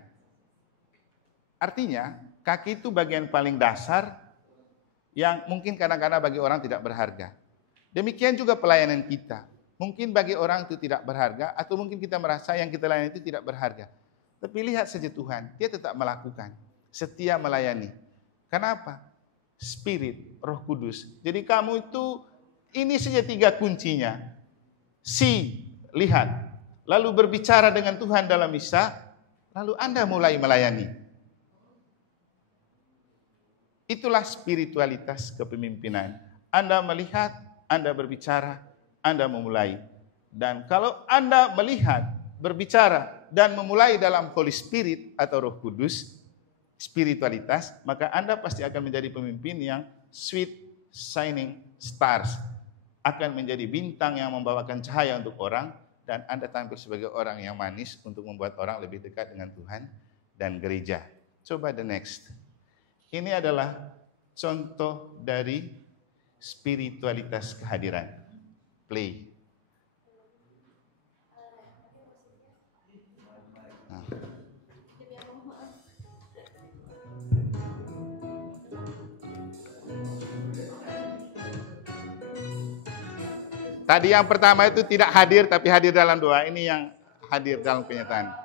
Artinya, kaki itu bagian paling dasar yang mungkin kadang-kadang bagi orang tidak berharga. Demikian juga pelayanan kita. Mungkin bagi orang itu tidak berharga, atau mungkin kita merasa yang kita layani itu tidak berharga. Tapi lihat saja Tuhan, dia tetap melakukan, setia melayani. Kenapa? Spirit, Roh Kudus. Jadi kamu itu, ini saja 3 kuncinya. Lihat, lalu berbicara dengan Tuhan dalam misa, lalu Anda mulai melayani. Itulah spiritualitas kepemimpinan. Anda melihat, Anda berbicara, Anda memulai. Dan kalau Anda melihat, berbicara, dan memulai dalam Holy Spirit atau Roh Kudus, spiritualitas, maka Anda pasti akan menjadi pemimpin yang sweet shining stars. Akan menjadi bintang yang membawakan cahaya untuk orang, dan Anda tampil sebagai orang yang manis untuk membuat orang lebih dekat dengan Tuhan dan gereja. Coba the next. Ini adalah contoh dari spiritualitas kehadiran. Play. Nah. Tadi yang pertama itu tidak hadir tapi hadir dalam doa. Ini yang hadir dalam kenyataan.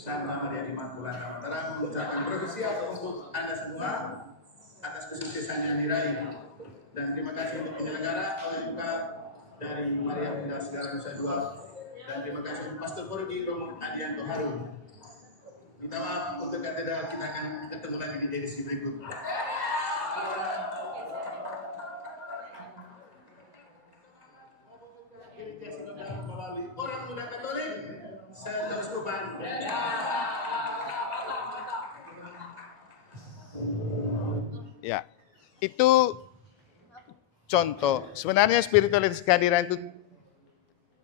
Santa Maria Immaculata Mataram mengucapkan persiapan untuk Anda semua atas kesuksesan yang diraih, dan terima kasih untuk penyelenggara OMK dari Maria Bunda Segala Nusa Dua, dan terima kasih untuk Pastor Porgi Romo Adianto Harun. Minta maaf untuk katedral, kita akan ketemu lagi di edisi berikutnya. Orang muda Katolik, saya terus kupan. Ya, itu contoh. Sebenarnya spiritualitas kehadiran itu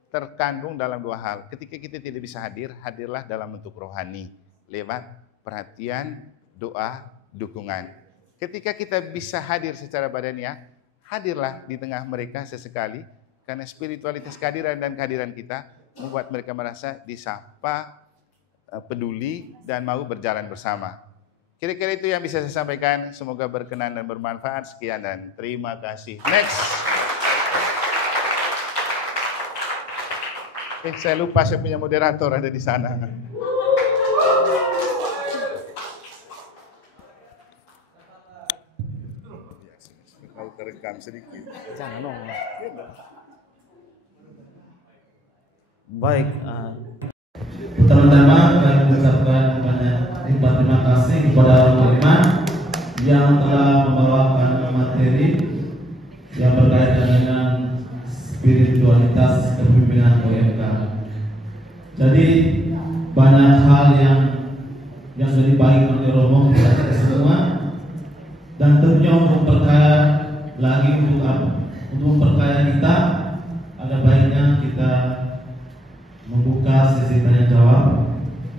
terkandung dalam 2 hal. Ketika kita tidak bisa hadir, hadirlah dalam bentuk rohani, lewat perhatian, doa, dukungan. Ketika kita bisa hadir secara badaniah, hadirlah di tengah mereka sesekali, karena spiritualitas kehadiran dan kehadiran kita membuat mereka merasa disapa, peduli, dan mau berjalan bersama. Kira-kira itu yang bisa saya sampaikan. Semoga berkenan dan bermanfaat. Sekian dan terima kasih. Next. Saya lupa saya punya moderator ada di sana. Mau terekam sedikit. Jangan dong. Baik, Pertama-tama kami mengucapkan banyak terima kasih kepada penerima yang telah membawakan materi yang berkaitan dengan spiritualitas kepemimpinan OMK. Jadi banyak hal yang sudah dibagikan oleh Romo kepada kita semua, dan tentunya untuk memperkaya lagi untuk apa? Untuk memperkaya kita, ada baiknya kita membuka sesi tanya jawab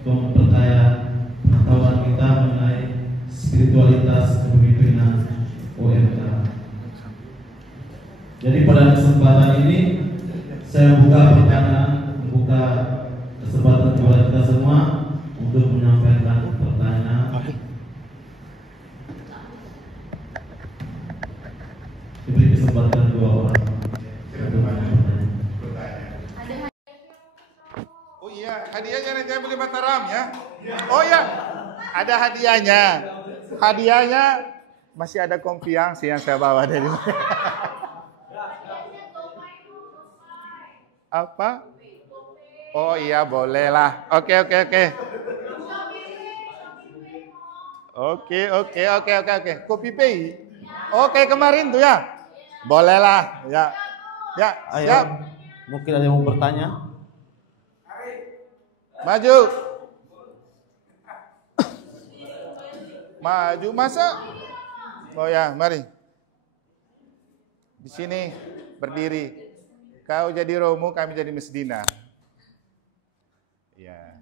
untuk memperkaya pengetahuan kita mengenai spiritualitas kepemimpinan OMK. Jadi pada kesempatan ini saya membuka pertanyaan, membuka kesempatan kepada kita semua untuk menyampaikan pertanyaan. Diberi kesempatan 2 orang. Oh iya, hadiahnya nanti yang beli Mataram ya. Oh iya, ada hadiahnya. Hadiahnya masih ada kompiang sih yang saya bawa dari apa? Oh iya, boleh lah. Oke. Kopi pay. Oke, kemarin tuh ya. Bolehlah, ya. Ya, Ayo, siap. mungkin ada yang mau bertanya? Maju. Maju masa? Oh ya, mari. Di sini berdiri. Kau jadi Romo, kami jadi Mesdina. Ya.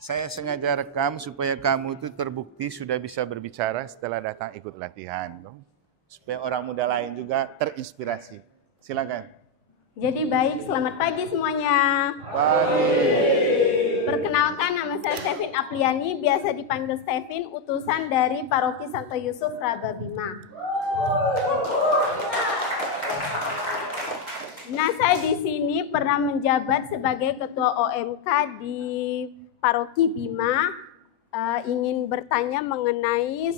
Saya sengaja rekam supaya kamu itu terbukti sudah bisa berbicara setelah datang ikut latihan. Supaya orang muda lain juga terinspirasi. Silakan. Jadi baik, selamat pagi semuanya. Pagi. Perkenalkan, nama saya Stevin Apliani, biasa dipanggil Stevin, utusan dari Paroki Santo Yusuf Rababima. Nah, saya di sini pernah menjabat sebagai ketua OMK di Paroki Bima. Ingin bertanya mengenai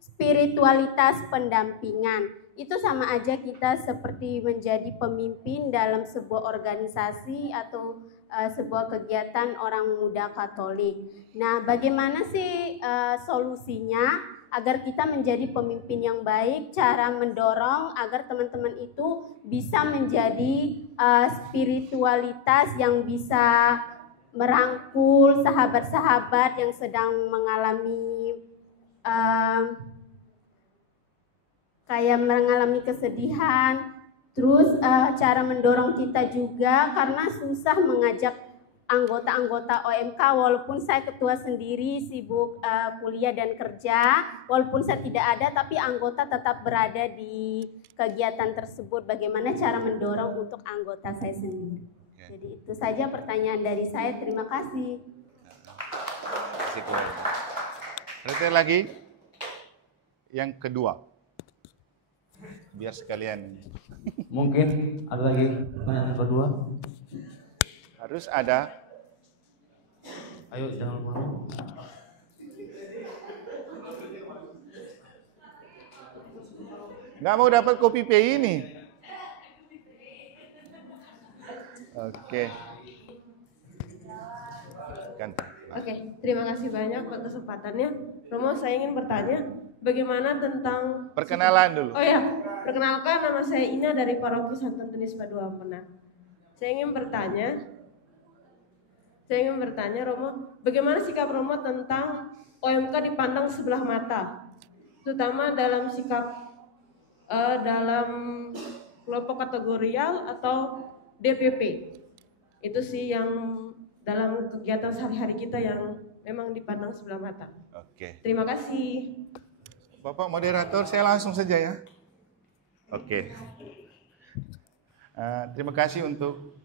spiritualitas pendampingan. Itu sama aja kita seperti menjadi pemimpin dalam sebuah organisasi atau sebuah kegiatan orang muda Katolik. Nah, bagaimana sih solusinya agar kita menjadi pemimpin yang baik? Cara mendorong agar teman-teman itu bisa menjadi spiritualitas yang bisa merangkul sahabat-sahabat yang sedang mengalami kesedihan. Terus cara mendorong kita juga karena susah mengajak anggota-anggota OMK, walaupun saya ketua sendiri sibuk kuliah dan kerja, walaupun saya tidak ada tapi anggota tetap berada di kegiatan tersebut. Bagaimana cara mendorong untuk anggota saya sendiri? Jadi itu saja pertanyaan dari saya. Terima kasih. Berarti lagi yang kedua. Biar sekalian. Mungkin ada lagi pertanyaan kedua? Harus ada. Ayo, jangan malu. Nggak mau dapat kopi P ini. Oke. Oke, terima kasih banyak buat kesempatannya. Romo, saya ingin bertanya, bagaimana tentang Perkenalan dulu. Oh ya, perkenalkan, nama saya Ina dari Paroki Santo Antonius Padua Ampera. Saya ingin bertanya, Romo, bagaimana sikap Romo tentang OMK dipandang sebelah mata, terutama dalam sikap dalam kelompok kategorial atau DPP. Itu sih yang dalam kegiatan sehari-hari kita yang memang dipandang sebelah mata. Oke. Terima kasih. Bapak moderator, saya langsung saja ya. Oke. Terima kasih untuk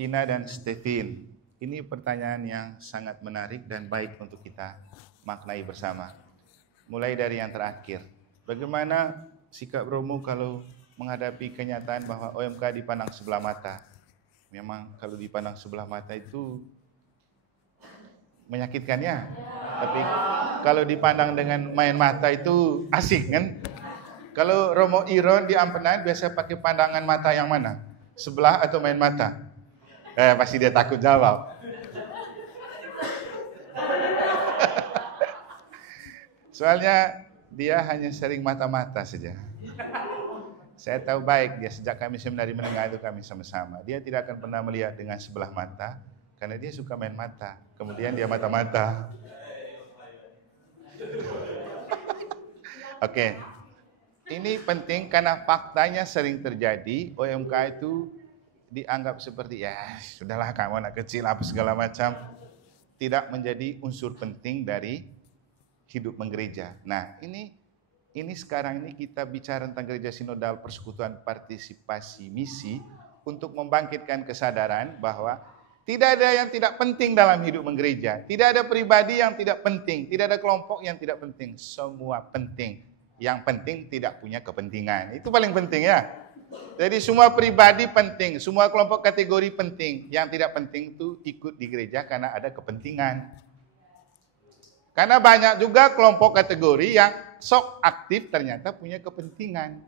Ina dan Stevin. Ini pertanyaan yang sangat menarik dan baik untuk kita maknai bersama. Mulai dari yang terakhir. Bagaimana sikap Romo kalau menghadapi kenyataan bahwa OMK dipandang sebelah mata? Memang kalau dipandang sebelah mata itu menyakitkan ya. Tapi kalau dipandang dengan main mata itu asik kan? Kalau Romo Iron di Ampenan biasa pakai pandangan mata yang mana? Sebelah atau main mata? Pasti dia takut jawab. Soalnya dia hanya sering mata-mata saja. Saya tahu baik dia sejak kami seminari menengah itu kami sama-sama. Dia tidak akan pernah melihat dengan sebelah mata karena dia suka main mata. Kemudian dia mata-mata. Oke. Ini penting karena faktanya sering terjadi OMK itu dianggap seperti ya sudahlah kamu anak kecil apa segala macam, tidak menjadi unsur penting dari hidup menggereja. Nah, ini sekarang ini kita bicara tentang gereja sinodal, persekutuan, partisipasi, misi untuk membangkitkan kesadaran bahwa tidak ada yang tidak penting dalam hidup menggereja. Tidak ada pribadi yang tidak penting, tidak ada kelompok yang tidak penting. Semua penting. Yang penting tidak punya kepentingan. Itu paling penting ya. Jadi semua pribadi penting, semua kelompok kategori penting. Yang tidak penting itu ikut di gereja karena ada kepentingan. Karena banyak juga kelompok kategori yang sok aktif ternyata punya kepentingan.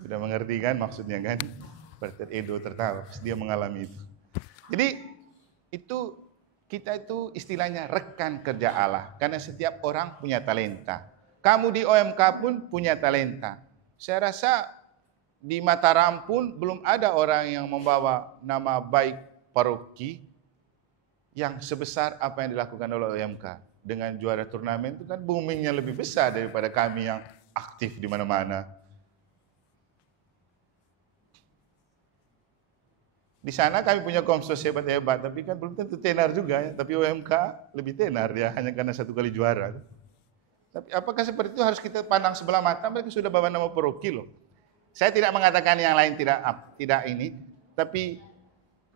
Sudah mengerti kan maksudnya kan? Berter Edo tertawa, dia mengalami itu. Jadi kita itu istilahnya rekan kerja Allah. Karena setiap orang punya talenta. Kamu di OMK pun punya talenta. Saya rasa di Mataram pun belum ada orang yang membawa nama baik paroki yang sebesar apa yang dilakukan oleh OMK. Dengan juara turnamen itu kan boomingnya lebih besar daripada kami yang aktif di mana-mana. Di sana kami punya komsos hebat-hebat, tapi kan belum tentu tenar juga ya. Tapi OMK lebih tenar ya, hanya karena 1 kali juara. Tapi apakah seperti itu harus kita pandang sebelah mata? Mereka sudah bawa nama paroki loh. Saya tidak mengatakan yang lain tidak ini, tapi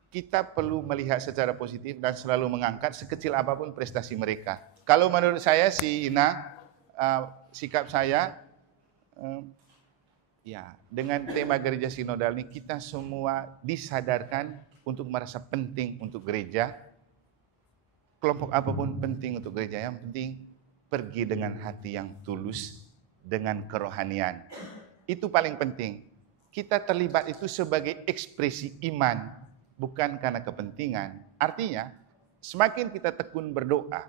kita perlu melihat secara positif dan selalu mengangkat sekecil apapun prestasi mereka. Kalau menurut saya si Ina, sikap saya, ya dengan tema gereja sinodal ini kita semua disadarkan untuk merasa penting untuk gereja. Kelompok apapun penting untuk gereja, yang penting pergi dengan hati yang tulus, dengan kerohanian. Itu paling penting. Kita terlibat itu sebagai ekspresi iman, bukan karena kepentingan. Artinya, semakin kita tekun berdoa,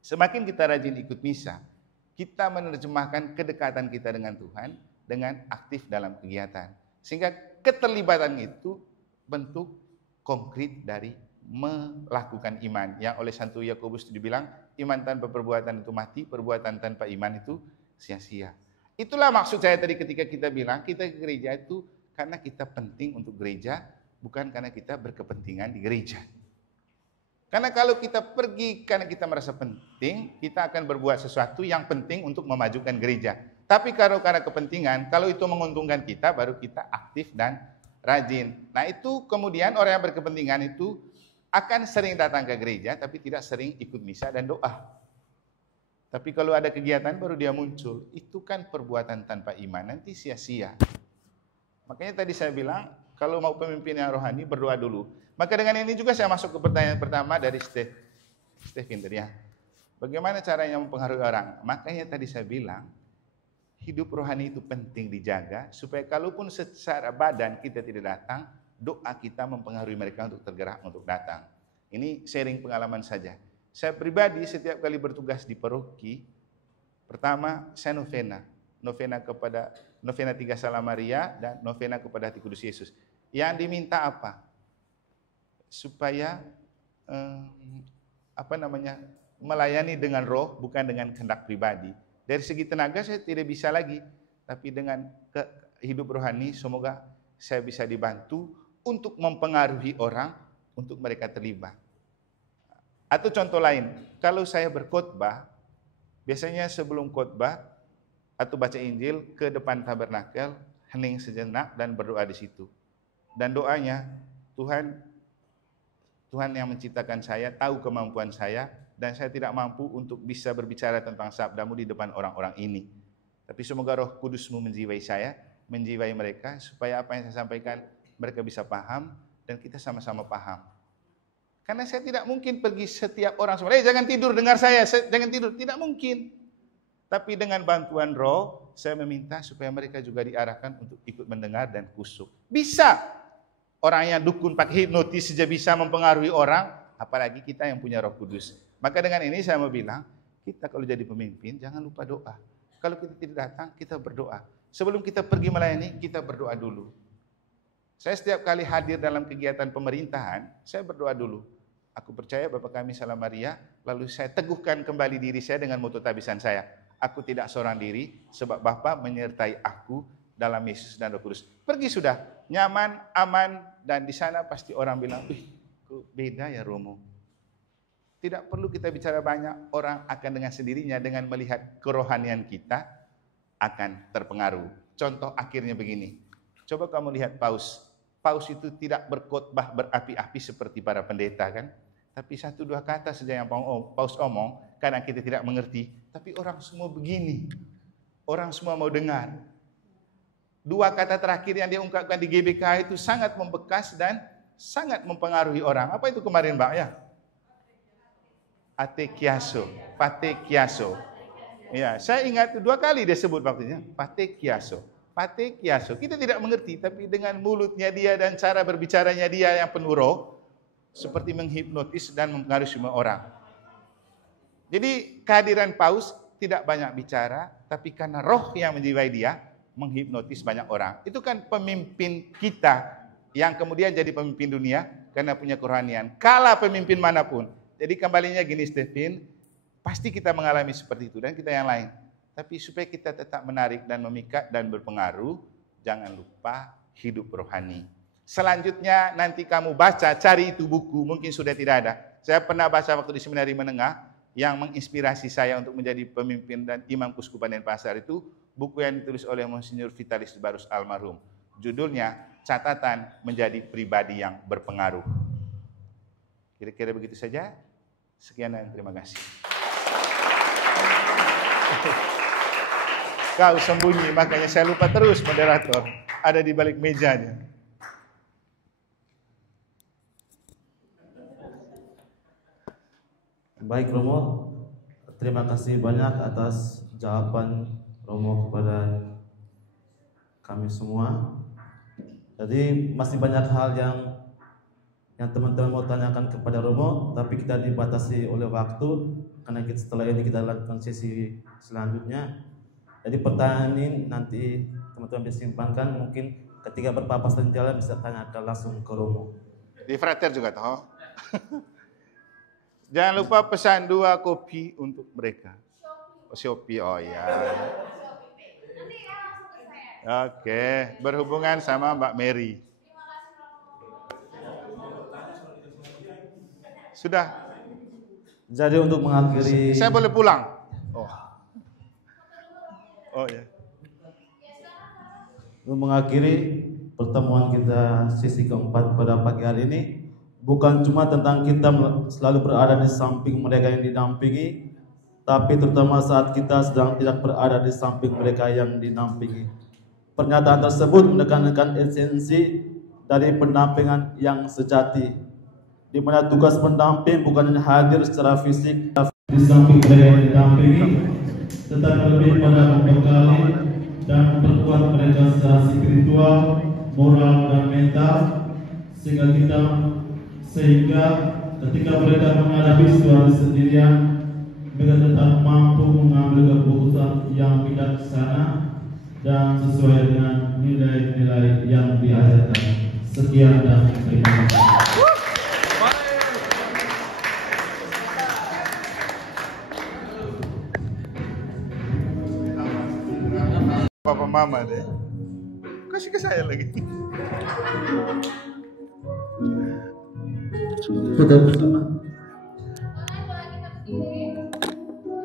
semakin kita rajin ikut misa, kita menerjemahkan kedekatan kita dengan Tuhan dengan aktif dalam kegiatan. Sehingga keterlibatan itu bentuk konkret dari melakukan iman. Yang oleh Santo Yakobus itu dibilang, iman tanpa perbuatan itu mati, perbuatan tanpa iman itu sia-sia. Itulah maksud saya tadi ketika kita bilang, kita ke gereja itu karena kita penting untuk gereja, bukan karena kita berkepentingan di gereja. Karena kalau kita pergi karena kita merasa penting, kita akan berbuat sesuatu yang penting untuk memajukan gereja. Tapi kalau karena kepentingan, kalau itu menguntungkan kita, baru kita aktif dan rajin. Nah itu kemudian orang yang berkepentingan itu akan sering datang ke gereja, tapi tidak sering ikut misa dan doa. Tapi kalau ada kegiatan baru dia muncul. Itu kan perbuatan tanpa iman, nanti sia-sia. Makanya tadi saya bilang, kalau mau pemimpin yang rohani, berdoa dulu. Maka dengan ini juga saya masuk ke pertanyaan pertama dari Stephen tadi ya. Bagaimana caranya mempengaruhi orang? Makanya tadi saya bilang, hidup rohani itu penting dijaga, supaya kalaupun secara badan kita tidak datang, doa kita mempengaruhi mereka untuk tergerak untuk datang. Ini sharing pengalaman saja. Saya pribadi setiap kali bertugas di paroki, pertama saya novena kepada novena 3 Salam Maria dan novena kepada Hati Kudus Yesus. Yang diminta apa? Supaya melayani dengan roh, bukan dengan kehendak pribadi. Dari segi tenaga saya tidak bisa lagi, tapi dengan hidup rohani semoga saya bisa dibantu untuk mempengaruhi orang untuk mereka terlibat. Atau contoh lain, kalau saya berkhotbah, biasanya sebelum khotbah atau baca Injil ke depan tabernakel, hening sejenak dan berdoa di situ. Dan doanya, Tuhan yang menciptakan saya, tahu kemampuan saya, dan saya tidak mampu untuk bisa berbicara tentang sabdamu di depan orang-orang ini. Tapi semoga Roh Kudusmu menjiwai saya, menjiwai mereka, supaya apa yang saya sampaikan mereka bisa paham, dan kita sama-sama paham. Karena saya tidak mungkin pergi setiap orang semua, jangan tidur dengar saya, jangan tidur, tidak mungkin. Tapi dengan bantuan Roh, saya meminta supaya mereka juga diarahkan untuk ikut mendengar dan kusuk. Bisa. Orang yang dukun pakai hipnotis saja bisa mempengaruhi orang, apalagi kita yang punya Roh Kudus. Maka dengan ini saya mau bilang, kita kalau jadi pemimpin jangan lupa doa. Kalau kita tidak datang, kita berdoa. Sebelum kita pergi melayani, kita berdoa dulu. Saya setiap kali hadir dalam kegiatan pemerintahan, saya berdoa dulu. Aku percaya Bapa kami Salam Maria, lalu saya teguhkan kembali diri saya dengan moto tabisan saya. Aku tidak seorang diri, sebab Bapa menyertai aku dalam Yesus dan Roh Kudus. Pergi sudah, nyaman, aman, dan di sana pasti orang bilang, kok beda ya Romo. Tidak perlu kita bicara banyak, orang akan dengan sendirinya, dengan melihat kerohanian kita, akan terpengaruh. Contoh akhirnya begini, coba kamu lihat Paus. Paus itu tidak berkhotbah berapi-api seperti para pendeta kan. Tapi 1-2 kata saja yang Paus omong, karena kita tidak mengerti. Tapi orang semua begini. Orang semua mau dengar. 2 kata terakhir yang dia ungkapkan di GBK itu sangat membekas dan sangat mempengaruhi orang. Apa itu kemarin Mbak ya? Atekiaso. Patekiaso. Ya, saya ingat 2 kali dia sebut waktunya. Patekiaso. Patekiaso. Kita tidak mengerti, tapi dengan mulutnya dia dan cara berbicaranya dia yang penuh roh, seperti menghipnotis dan mempengaruhi semua orang. Jadi kehadiran Paus tidak banyak bicara, tapi karena roh yang menjiwai dia, menghipnotis banyak orang. Itu kan pemimpin kita yang kemudian jadi pemimpin dunia karena punya kerohanian. Kalah pemimpin manapun. Jadi kembalinya gini Stephen, pasti kita mengalami seperti itu dan kita yang lain. Tapi supaya kita tetap menarik dan memikat dan berpengaruh, jangan lupa hidup rohani. Selanjutnya nanti kamu baca, cari itu buku, mungkin sudah tidak ada. Saya pernah baca waktu di seminari menengah, yang menginspirasi saya untuk menjadi pemimpin dan imam Kuskupan Denpasar itu, buku yang ditulis oleh Monsinyur Vitalis Barus almarhum. Judulnya, Catatan Menjadi Pribadi yang Berpengaruh. Kira-kira begitu saja. Sekian dan terima kasih. Kau sembunyi, makanya saya lupa terus moderator. Ada di balik mejanya. Baik Romo, terima kasih banyak atas jawaban Romo kepada kami semua. Jadi masih banyak hal yang teman-teman mau tanyakan kepada Romo, tapi kita dibatasi oleh waktu karena setelah ini kita lakukan sesi selanjutnya. Jadi pertanyaan ini nanti teman-teman bisa simpankan, mungkin ketika berpapasan jalan bisa tanyakan langsung ke Romo. Di frater juga toh. Jangan lupa pesan 2 kopi untuk mereka. Shopee, oh ya. Oke, berhubungan sama Mbak Mary. Sudah. Jadi untuk mengakhiri, Saya boleh pulang? Oh ya. untuk mengakhiri pertemuan kita sesi keempat pada pagi hari ini, bukan cuma tentang kita selalu berada di samping mereka yang didampingi, tapi terutama saat kita sedang tidak berada di samping mereka yang didampingi. Pernyataan tersebut menekankan esensi dari pendampingan yang sejati, di mana tugas pendamping bukan hanya hadir secara fisik di samping mereka yang didampingi, tetapi lebih pada membekali dan memperkuat mereka secara spiritual, moral, dan mental, sehingga ketika mereka menghadapi situasi sendirian, mereka tetap mampu mengambil keputusan yang bijaksana dan sesuai dengan nilai-nilai yang diajarkan. Sekian dan terima kasih. Papa mama deh. Kasih ke saya lagi. Sudah bersama.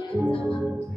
Kita berdiri.